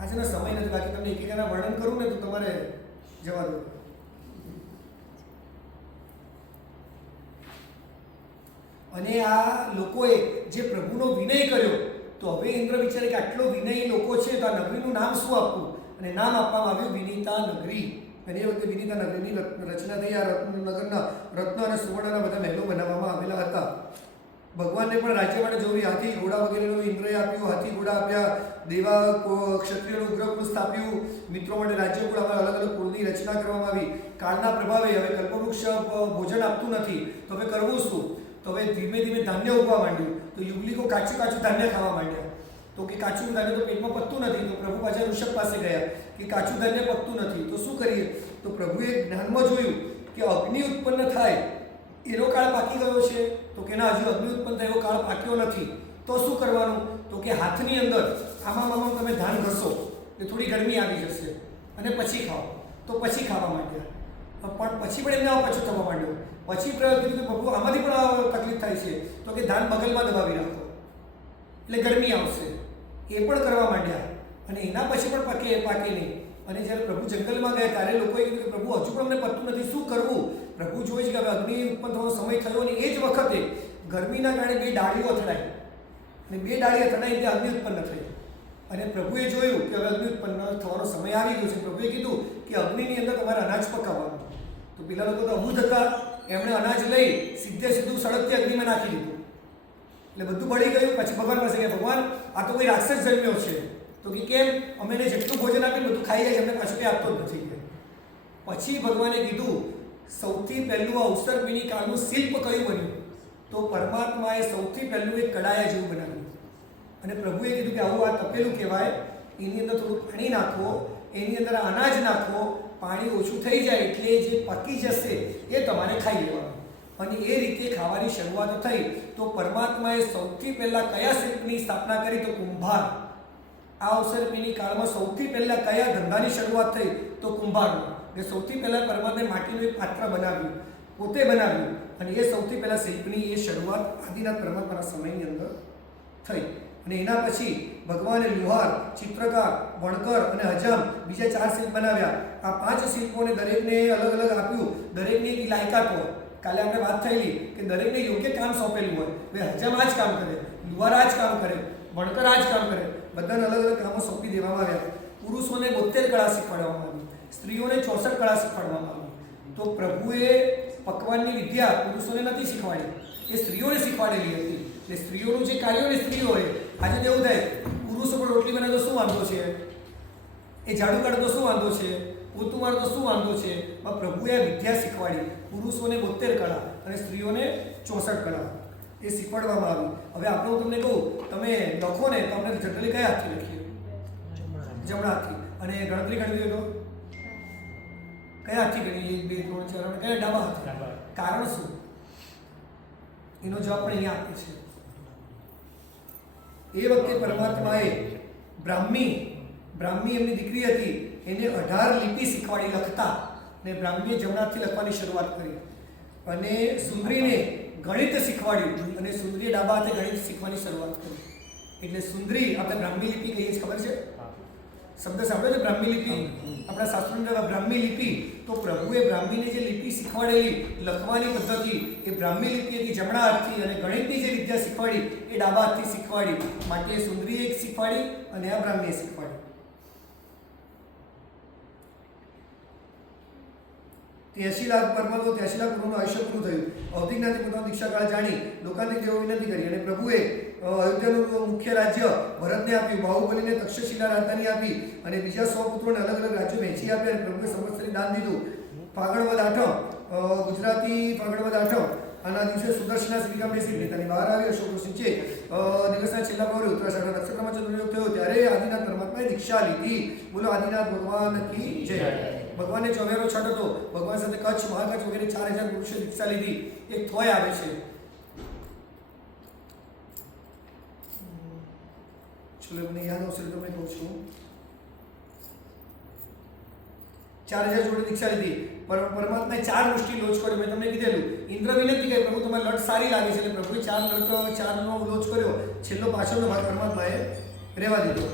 આજનો સમય નથી, બાકી તમને એક એના વર્ણન કરું ને તો તમારે જવા દો. અને આ લોકોએ જે પ્રભુનો વિનય કર્યો તો હવે ઇન્દ્ર વિચારે કે આટલો વિનયી લોકો છે તો આ નગરીનું નામ શું આપવું? અને નામ આપવામાં આવ્યું વિનીતા નગરી. અને એ વખતે વિનીતા નગરીની રચના થઈ. આ નગરના રત્ન અને સુવર્ણના બધા મહેલો બનાવવામાં આવેલા હતા. ભગવાનને પણ રાજ્ય માટે જરૂરી હાથી ઘોડા વગેરેનું ઇન્દ્રએ આપ્યું. હાથી ઘોડા આપ્યા. દેવા ક્ષત્રિયોનું ઉગ્રકુળ સ્થાપ્યું. મિત્રો માટે રાજ્ય કુળ આમાં અલગ અલગ કુળની રચના કરવામાં આવી. કાળના પ્રભાવે હવે કલ્પવૃક્ષ ભોજન આપતું નથી તો હવે કરવું શું? તો હવે ધીમે ધીમે ધાન્ય ઉગવા માંડ્યું. તો યુગલિકો કાચું કાચું ધાન્ય ખાવા માંડ્યા. તો કે કાચું ધાન્ય તો પેટમાં પતતું નથી. તો પ્રભુ પાછા ઋષભ પાસે ગયા કે કાચું ધાન્ય પતતું નથી તો શું કરીએ? તો પ્રભુએ જ્ઞાનમાં જોયું કે અગ્નિ ઉત્પન્ન થાય એનો કાળ પાકી ગયો છે. તો કે ના, હજુ અગ્નિ ઉત્પન્ન થાય એવો કાળ પાક્યો નથી. તો શું કરવાનું? તો કે હાથની અંદર આમાં તમે ધાન ઘસો એટલે થોડી ગરમી આવી જશે અને પછી ખાઓ. તો પછી ખાવા માંડ્યા. પણ પછી પણ એમને પાછું થવા માંડ્યો. પછી પ્રયોગ કર્યું કે પ્રભુ આમાંથી પણ તકલીફ થાય છે તો કે ધાન બગલમાં દબાવી રાખો એટલે ગરમી આવશે. એ પણ કરવા માંડ્યા અને એના પછી પણ પાકે નહીં. અને જ્યારે પ્રભુ જંગલમાં ગયા ત્યારે લોકોએ કીધું કે પ્રભુ હજુ પણ અમને પતતું નથી, શું કરવું? પ્રભુ જોઈ છે કે હવે અગ્નિ ઉત્પન્ન થવાનો સમય થયો અને એ જ વખતે ગરમીના કારણે બે ડાળીઓ અથડાઈ અને બે ડાળી અથડાઈ ત્યાં અગ્નિ ઉત્પન્ન થઈ. અને પ્રભુએ જોયું કે હવે અગ્નિ ઉત્પન્ન થવાનો સમય આવી ગયો છે. પ્રભુએ કીધું કે અગ્નિની અંદર તમારે અનાજ પકાવવાનું. તો પેલા લોકો તો અબૂધ હતા, એમણે અનાજ લઈ સીધું સળગતી અગ્નિમાં નાખી દીધું એટલે બધું બળી ગયું. પછી ભગવાન પાસે ગયા, ભગવાન આ તો કોઈ રાક્ષસ જન્મ્યો છે. તો કે કેમ? અમે જેટલું ભોજન આપ્યું બધું ખાઈ જાય, અમને પાછું કંઈ આપતો જ નથી. પછી ભગવાને કીધું સૌથી પહેલું આ અવસરપીણી કાળનું શિલ્પ કયું બન્યું? તો પરમાત્માએ સૌથી પહેલું એક કડાયા જેવું બનાવ્યું. અને પ્રભુએ કીધું કે આવું આ તપેલું કહેવાય, એની અંદર થોડું પાણી નાખો, એની અંદર અનાજ નાખો, પાણી ઓછું થઈ જાય એટલે જે પકી જશે એ તમારે ખાઈ લેવાનું. અને એ રીતે ખાવાની શરૂઆત થઈ. તો પરમાત્માએ સૌથી પહેલાં કયા શિલ્પની સ્થાપના કરી? તો કુંભાર. આ અવસરપીણી કાળમાં સૌથી પહેલાં કયા ધંધાની શરૂઆત થઈ? તો કુંભારનો. એ સૌથી પહેલાં પરમાત્માએ માટીનું એક પાત્ર બનાવ્યું, પોતે બનાવ્યું. અને એ સૌથી પહેલાં શિલ્પની એ શરૂઆત આદિનાથ પરમાત્માના સમયની અંદર થઈ. અને એના પછી ભગવાને લુહાર, ચિત્રકાર, વણકર અને હજામ બીજા 4 શિલ્પ બનાવ્યા. આ 5 શિલ્પોને દરેકને અલગ અલગ આપ્યું. દરેકની એક લાયકાત હોય. કાલે આપણે વાત થયેલી કે દરેકને યોગ્ય કામ સોંપેલું હોય. હવે હજામ આ જ કામ કરે, લુહાર આ જ કામ કરે, વણકર આ જ કામ કરે. બધાને અલગ અલગ કામો સોંપી દેવામાં આવ્યા. પુરુષોને 72 કળા શીખવાડવામાં આવી, સ્ત્રીઓને 64 કળા શીખવાડવામાં આવી. તો પ્રભુએ પકવાનની વિદ્યા પુરુષોને નથી શીખવાડી, એ સ્ત્રીઓને શીખવાડેલી હતી. એટલે સ્ત્રીઓનું જે કાર્યોને સ્ત્રીઓએ, આજે તો એવું થાય પુરુષો પણ રોટલી બનાવે તો શું વાંધો છે, એ ઝાડુ કાઢે તો શું વાંધો છે, પોતું મારે તો શું વાંધો છે? પણ પ્રભુએ આ વિદ્યા શીખવાડી. પુરુષોને 72 કળા અને સ્ત્રીઓને 64 કળા એ શીખવાડવામાં આવી. હવે આપણે હું તમને કહું, તમે લખો ને તો આપણે જનરલી કયા હાથથી લખીએ? જમણા હાથથી. અને ગણતરી કરવી હોય તો કયા હાથથી કરીએ? 1 2 3 4 અને કયા? ડાબા હાથથી. કારણ શું? એનો જવાબ પણ અહીંયા આપે છે. એ વખતે પરમાત્માએ બ્રાહ્મી એમની દીકરી હતી, એને 18 લિપિ શીખવાડી લખતા. ને બ્રાહ્મીએ જમણા હાથથી લખવાની શરૂઆત કરી. અને સુંદરીને ગણિત શીખવાડ્યું અને સુંદરીએ ડાબા હાથે ગણિત શીખવાની શરૂઆત કરી. એટલે સુંદરી આપણે બ્રાહ્મી લિપિ કહીએ છીએ, ખબર છે? શબ્દ સાંભળ્યો છે બ્રાહ્મી લિપિ? આપણા શાસ્ત્રોની અંદર બ્રાહ્મી લિપિ. તો પ્રભુએ બ્રાહ્મીને જે લિપિ શીખવાડેલી લખવાની પદ્ધતિ એ બ્રાહ્મી લિપિ હતી જમણા હાથથી. અને ગણિતની જે વિદ્યા શીખવાડી એ ડાબા હાથથી શીખવાડી. માટે સુંદરીએ એક શીખવાડી અને આ બ્રાહ્મીએ શીખવાડી. 83 લાખ પરમાત્મા 83 લાખ પૂર્વનું આયુષ્ય પૂરું થયું. અવધિજ્ઞાથી પોતાનો દીક્ષાકાળ જાણી લોકાંતિક દેવો વિનંતી કરી અને પ્રભુએ અયોધ્યાનું મુખ્ય રાજ્ય ભરતને આપ્યું, બાહુબલીને તક્ષશિલા રાજધાની આપી અને બીજા 100 પુત્રોને અલગ અલગ રાજ્યો વહેંચી આપ્યા અને પ્રભુએ સંવત્સરી દાન દીધું. ફાગણ વદ આઠમ, ગુજરાતી ફાગણ વદ આઠમ, આના દિવસે સુદર્શના શ્રીકામ બેસી નેતાની બહાર આવી. અશોક સિંચે દિવસના છેલ્લા પ્રહરે ઉત્તરાષાઢ નક્ષત્રમાં ચંદ્રયોગ થયો ત્યારે આદિનાથ પરમાત્માએ દીક્ષા લીધી. બોલો આદિનાથ ભગવાન કી જય. ભગવાનને 94 છઠ હતો. ભગવાન સાથે કચ્છ, મહાકચ્છ વગેરે 4000 પુરુષોએ દીક્ષા લીધી. એક થોય આવે છે, ચલો મને યાદ આવશે તો તમને કહું છું. 4000 જોડે દીક્ષા લીધી. પરમાત્માએ 4 મુષ્ટિ લોચ કર્યો. મેં તમને કીધેલું, ઇન્દ્ર વિનંતી કરી પ્રભુ તમારી લટ સારી લાગે છે એટલે પ્રભુએ 4 લટ 4નો લોચ કર્યો. છેલ્લો પાછળનો ભાગ પરમાત્માએ રહેવા દીધો.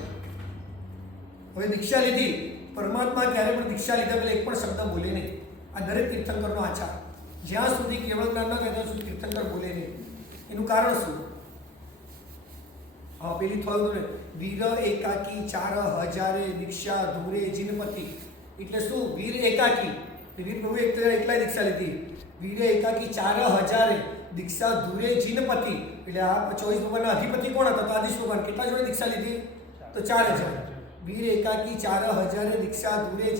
હવે દીક્ષા લીધી. પરમાત્મા ક્યારે પણ દીક્ષા લીધા પહેલા એક પણ શબ્દ બોલે નહીં. આ દરેક તીર્થંકરનો આચાર. જ્યાં સુધી કેવળ જ્ઞાન ન થાય ત્યાં સુધી તીર્થંકર બોલે નહીં. એનું કારણ શું? હા, પેલી થયું ને, વીર એકાકી 4000 દીક્ષા ધૂરે જીનપતિ. એટલે શું? વીર એકાકી. વીર પ્રભુ એકલા દીક્ષા લીધી. વીર એકાકી 4000 દીક્ષા ધૂરે જીનપતિ. એટલે આ 24 ભગવાનના અધિપતિ કોણ હતા? તો આદિશ ભગવાન. કેટલા જોડે દીક્ષા લીધી? તો 4000. વીર એકાકી 4000 દીક્ષા ધૂરે